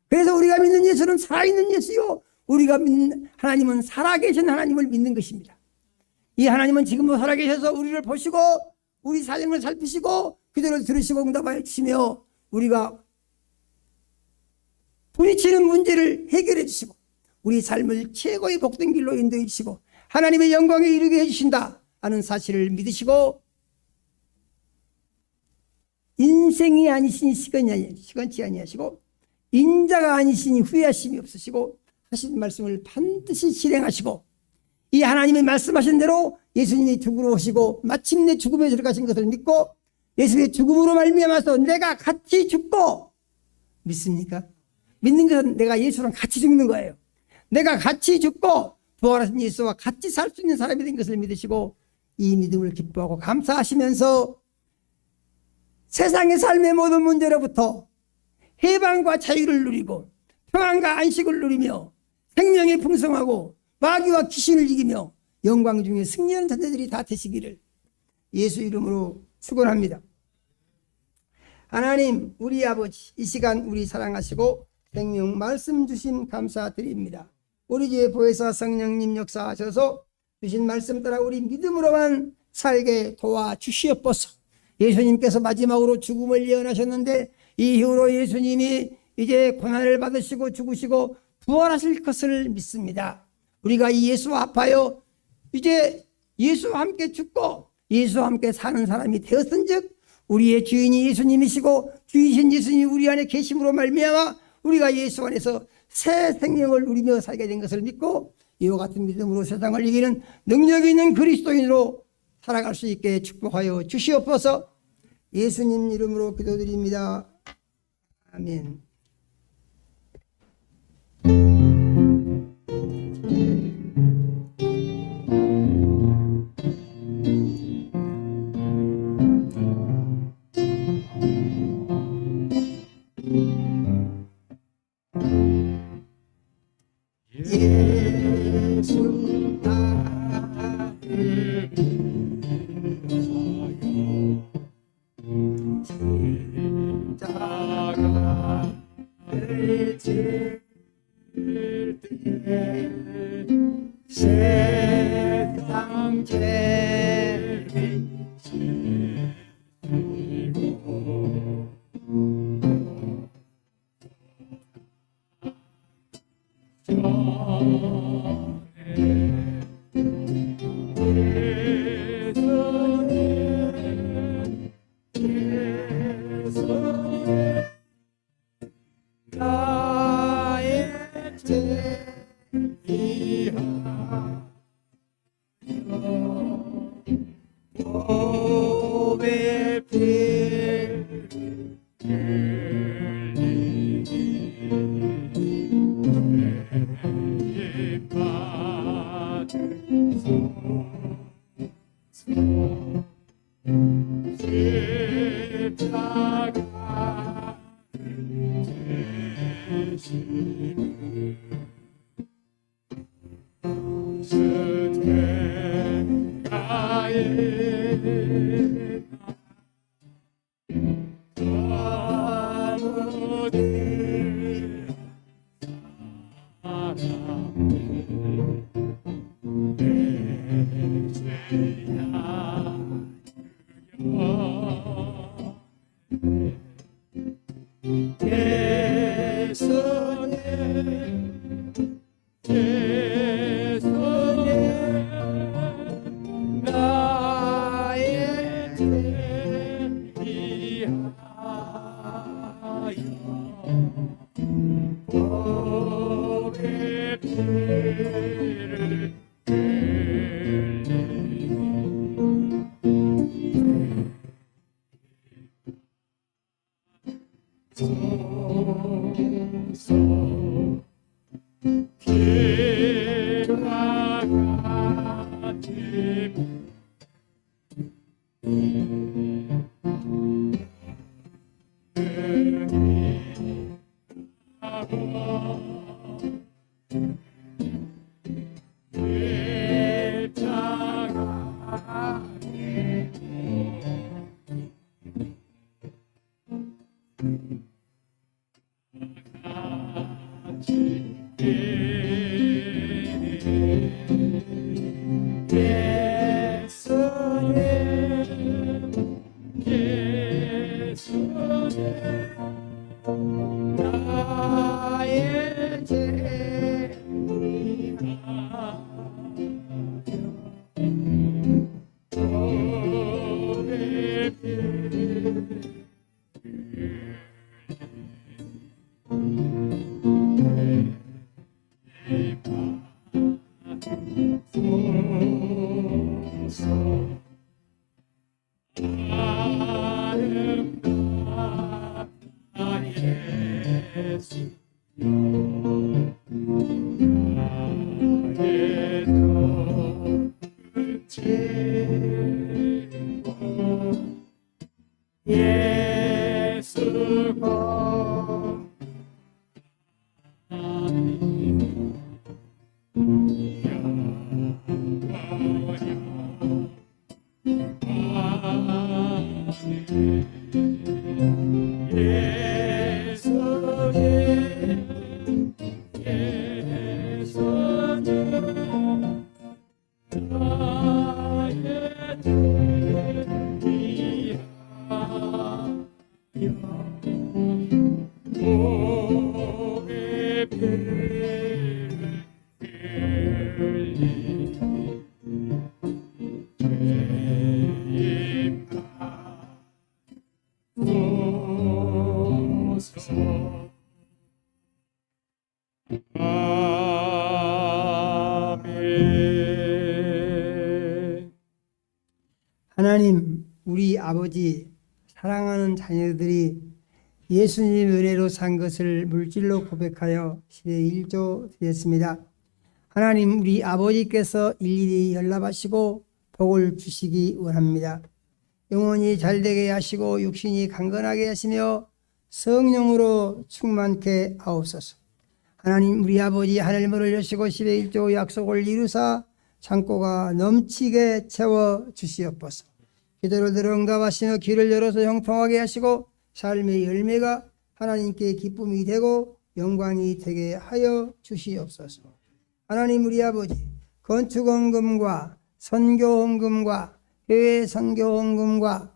그래서 우리가 믿는 예수는 살아있는 예수요, 우리가 믿는 하나님은 살아계신 하나님을 믿는 것입니다. 이 하나님은 지금도 살아계셔서 우리를 보시고 우리 사정을 살피시고 그대로 들으시고 응답하여 주시며 우리가 부딪히는 문제를 해결해 주시고 우리 삶을 최고의 복된 길로 인도해 주시고 하나님의 영광에 이르게 해주신다 하는 사실을 믿으시고 인생이 아니시니 시건치 아니하시고 인자가 아니시니 후회하심이 없으시고 하신 말씀을 반드시 실행하시고 이 하나님의 말씀하신 대로 예수님이 죽으러 오시고 마침내 죽음에 들어가신 것을 믿고 예수님의 죽음으로 말미암아서 내가 같이 죽고 믿습니까? 믿는 것은 내가 예수랑 같이 죽는 거예요. 내가 같이 죽고 부활하신 예수와 같이 살 수 있는 사람이 된 것을 믿으시고 이 믿음을 기뻐하고 감사하시면서 세상의 삶의 모든 문제로부터 해방과 자유를 누리고 평안과 안식을 누리며 생명이 풍성하고 마귀와 귀신을 이기며 영광 중에 승리하는 자들이 다 되시기를 예수 이름으로 축원합니다. 하나님 우리 아버지, 이 시간 우리 사랑하시고 생명 말씀 주심 감사드립니다. 우리 주의 보혜사 성령님 역사하셔서 주신 말씀 따라 우리 믿음으로만 살게 도와주시옵소서. 예수님께서 마지막으로 죽음을 예언하셨는데 이후로 예수님이 이제 고난을 받으시고 죽으시고 부활하실 것을 믿습니다. 우리가 이 예수와 합하여 이제 예수와 함께 죽고 예수와 함께 사는 사람이 되었은즉 우리의 주인이 예수님이시고 주이신 예수님이 우리 안에 계심으로 말미암아 우리가 예수 안에서 새 생명을 누리며 살게 된 것을 믿고 이와 같은 믿음으로 세상을 이기는 능력 있는 그리스도인으로 살아갈 수 있게 축복하여 주시옵소서. 예수님 이름으로 기도드립니다. 아멘. 예수 나를 십자가를 질 때 세상 죄를 지고 나의 죄 위하여 보배 피를 흘리니 받은 십자가 나의 나의 죄이나 예수고 하나님, 우리 아버지, 사랑하는 자녀들이 예수님 은혜로 산 것을 물질로 고백하여 10의 1조 드렸습니다. 하나님, 우리 아버지께서 일일이 연락하시고 복을 주시기 원합니다. 영혼이 잘되게 하시고 육신이 강건하게 하시며 성령으로 충만케 하옵소서. 하나님, 우리 아버지 하늘문을 여시고 10의 1조 약속을 이루사 창고가 넘치게 채워 주시옵소서. 기도를 들어 응답하시며 길을 열어서 형통하게 하시고 삶의 열매가 하나님께 기쁨이 되고 영광이 되게 하여 주시옵소서. 하나님, 우리 아버지 건축헌금과 선교헌금과 해외 선교헌금과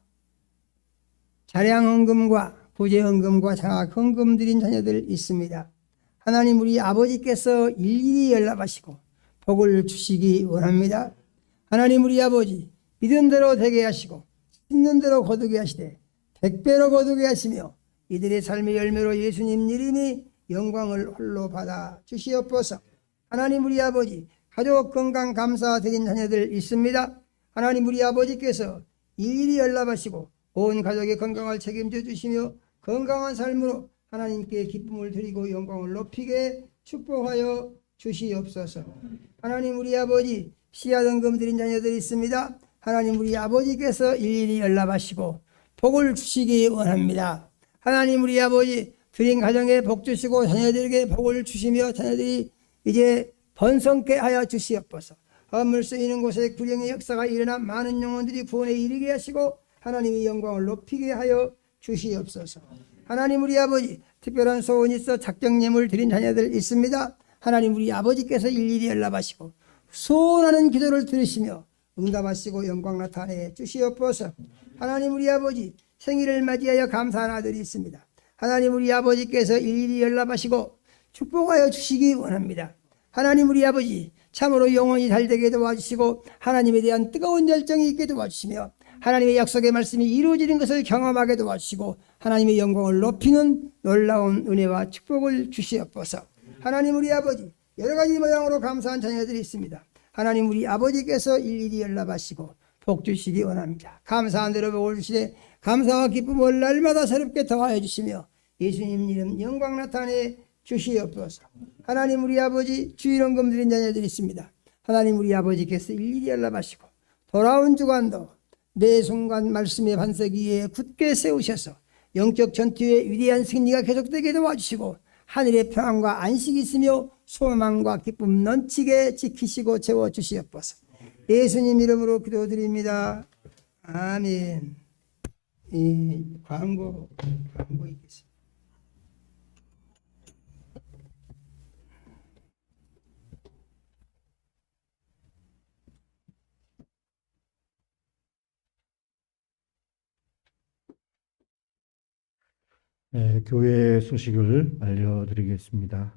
자량헌금과 부재헌금과 장학헌금 드린 자녀들 있습니다. 하나님, 우리 아버지께서 일일이 연락하시고 복을 주시기 원합니다. 하나님, 우리 아버지 믿은 대로 되게 하시고 있는 대로 거두게 하시되 100배로 거두게 하시며 이들의 삶의 열매로 예수님 이름이 영광을 홀로 받아 주시옵소서. 하나님, 우리 아버지 가족 건강 감사드린 자녀들 있습니다. 하나님, 우리 아버지께서 일일이 연락하시고 온 가족의 건강을 책임져 주시며 건강한 삶으로 하나님께 기쁨을 드리고 영광을 높이게 축복하여 주시옵소서. 하나님, 우리 아버지 씨앗헌금 드린 자녀들이 있습니다. 하나님, 우리 아버지께서 일일이 연락하시고 복을 주시기 원합니다. 하나님, 우리 아버지 드린 가정에 복 주시고 자녀들에게 복을 주시며 자녀들이 이제 번성케 하여 주시옵소서. 허물 쓰이는 곳에 구령의 역사가 일어나 많은 영혼들이 구원에 이르게 하시고 하나님의 영광을 높이게 하여 주시옵소서. 하나님, 우리 아버지 특별한 소원이 있어 작정 예물 드린 자녀들 있습니다. 하나님, 우리 아버지께서 일일이 연락하시고 소원하는 기도를 들으시며 응답하시고 영광 나타내 주시옵소서. 하나님, 우리 아버지 생일을 맞이하여 감사한 아들이 있습니다. 하나님, 우리 아버지께서 일일이 연락하시고 축복하여 주시기 원합니다. 하나님, 우리 아버지 참으로 영혼이 잘되게 도와주시고 하나님에 대한 뜨거운 열정이 있게 도와주시며 하나님의 약속의 말씀이 이루어지는 것을 경험하게 도와주시고 하나님의 영광을 높이는 놀라운 은혜와 축복을 주시옵소서. 하나님, 우리 아버지 여러 가지 모양으로 감사한 자녀들이 있습니다. 하나님, 우리 아버지께서 일일이 연락하시고 복 주시기 원합니다. 감사한 대로 복을 주시되 감사와 기쁨을 날마다 새롭게 더하여 주시며 예수님 이름 영광 나타내 주시옵소서. 하나님, 우리 아버지 주일헌금 드린 자녀들이 있습니다. 하나님, 우리 아버지께서 일일이 연락하시고 돌아온 주간도 매 순간 말씀의 반석 위에 굳게 세우셔서 영적 전투의 위대한 승리가 계속되게 도와주시고 하늘의 평안과 안식이 있으며 소망과 기쁨 넘치게 지키시고 채워주시옵소서. 예수님 이름으로 기도드립니다. 아멘. 광고 있겠습니다. 교회 소식을 알려드리겠습니다.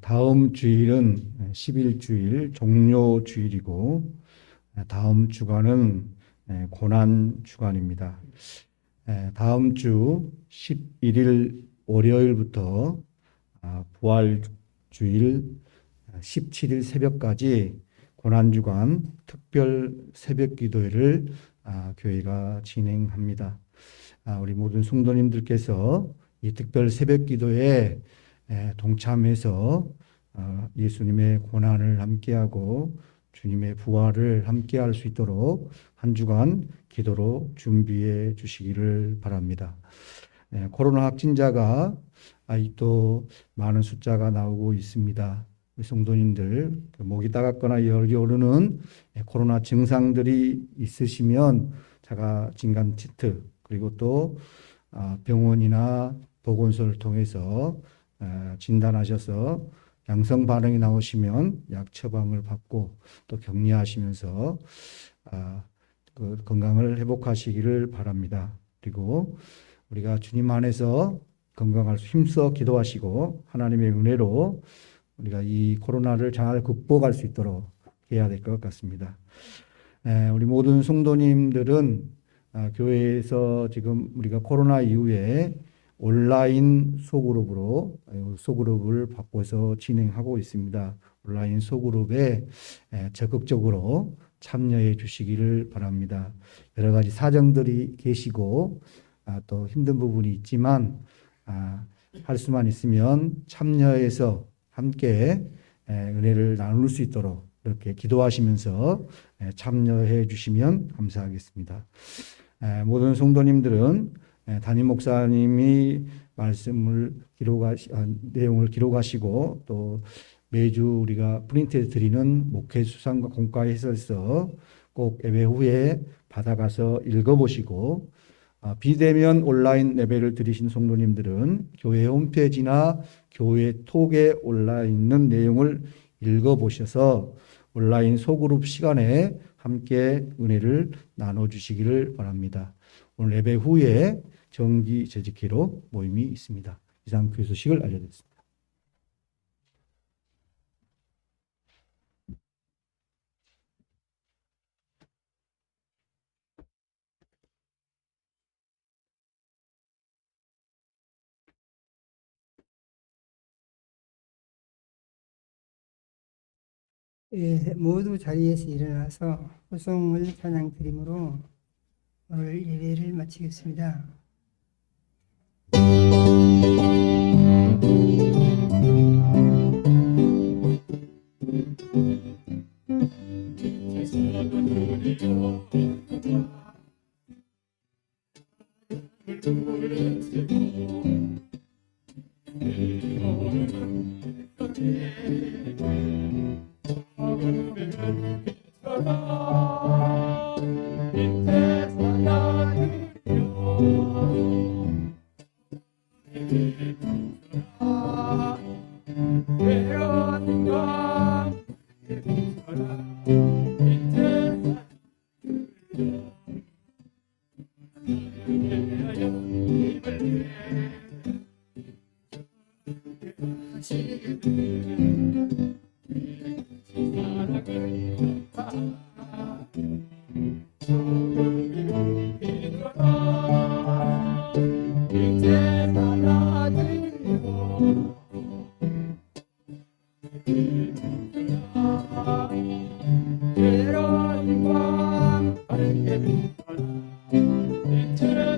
다음 주일은 11주일 종료 주일이고 다음 주간은 고난 주간입니다. 다음 주 11일 월요일부터 부활 주일 17일 새벽까지 고난 주간 특별 새벽 기도회를 교회가 진행합니다. 우리 모든 성도님들께서 이 특별 새벽 기도에 동참해서 예수님의 고난을 함께하고 주님의 부활을 함께할 수 있도록 한 주간 기도로 준비해 주시기를 바랍니다. 코로나 확진자가 아직도 많은 숫자가 나오고 있습니다. 우리 성도님들 목이 따갑거나 열이 오르는 코로나 증상들이 있으시면 자가 진단 키트 그리고 또 병원이나 보건소를 통해서 진단하셔서 양성 반응이 나오시면 약 처방을 받고 또 격리하시면서 그 건강을 회복하시기를 바랍니다. 그리고 우리가 주님 안에서 건강할 수 힘써 기도하시고 하나님의 은혜로 우리가 이 코로나를 잘 극복할 수 있도록 해야 될 것 같습니다. 우리 모든 성도님들은 교회에서 지금 우리가 코로나 이후에 온라인 소그룹을 바꿔서 진행하고 있습니다. 온라인 소그룹에 적극적으로 참여해 주시기를 바랍니다. 여러 가지 사정들이 계시고 또 힘든 부분이 있지만 할 수만 있으면 참여해서 함께 은혜를 나눌 수 있도록 이렇게 기도하시면서 참여해 주시면 감사하겠습니다. 모든 성도님들은 담임 목사님이 말씀을 내용을 기록하시고 또 매주 우리가 프린트해 드리는 목회 수상과 공과 해설서 꼭 예배 후에 받아가서 읽어보시고 비대면 온라인 예배를 드리신 성도님들은 교회 홈페이지나 교회 톡에 올라 있는 내용을 읽어보셔서 온라인 소그룹 시간에 함께 은혜를 나눠주시기를 바랍니다. 오늘 예배 후에 정기 재직회로 모임이 있습니다. 이상 교회 소식을 알려드렸습니다. 모두 자리에서 일어나서 호성을 찬양 드림으로 오늘 예배를 마치겠습니다.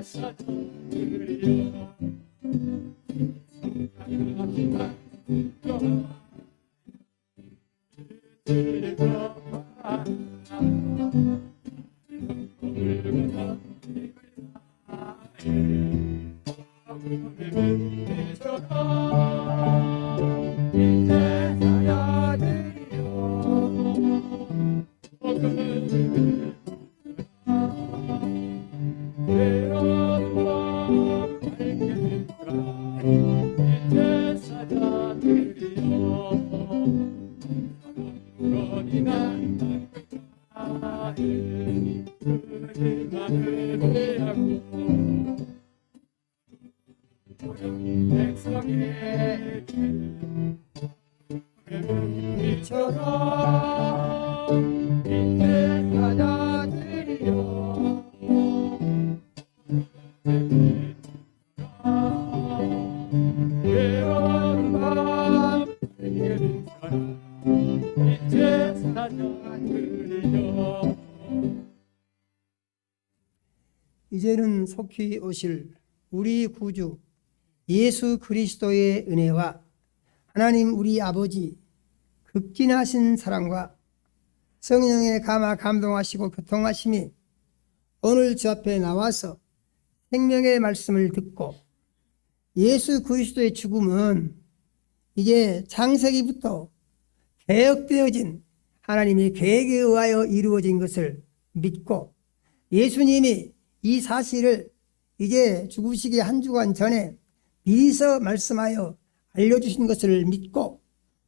사자들이여 이제는 속히 오실 우리 구주 예수 그리스도의 은혜와 하나님 우리 아버지 극진하신 사랑과 성령의 감화 감동하시고 교통하심이 오늘 주 앞에 나와서 생명의 말씀을 듣고 예수 그리스도의 죽음은 이제 창세기부터 계획되어진 하나님의 계획에 의하여 이루어진 것을 믿고 예수님이 이 사실을 이제 죽으시기 한 주간 전에 미리서 말씀하여 알려주신 것을 믿고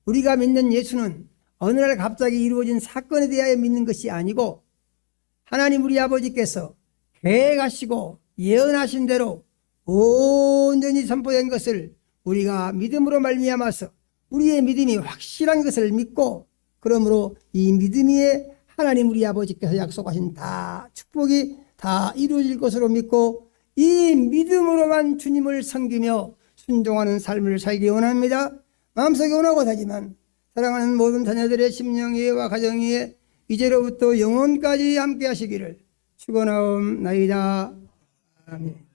우리가 믿는 예수는 어느 날 갑자기 이루어진 사건에 대하여 믿는 것이 아니고 하나님 우리 아버지께서 계획하시고 예언하신 대로 온전히 선포된 것을 우리가 믿음으로 말미암아서 우리의 믿음이 확실한 것을 믿고 그러므로 이 믿음 위에 하나님 우리 아버지께서 약속하신 다 축복이 다 이루어질 것으로 믿고 이 믿음으로만 주님을 섬기며 순종하는 삶을 살기 원합니다. 마음속에 원하고 하지만 사랑하는 모든 자녀들의 심령 이해와 가정 이해 이제로부터 영원까지 함께 하시기를 축원하옵나이다. 아멘.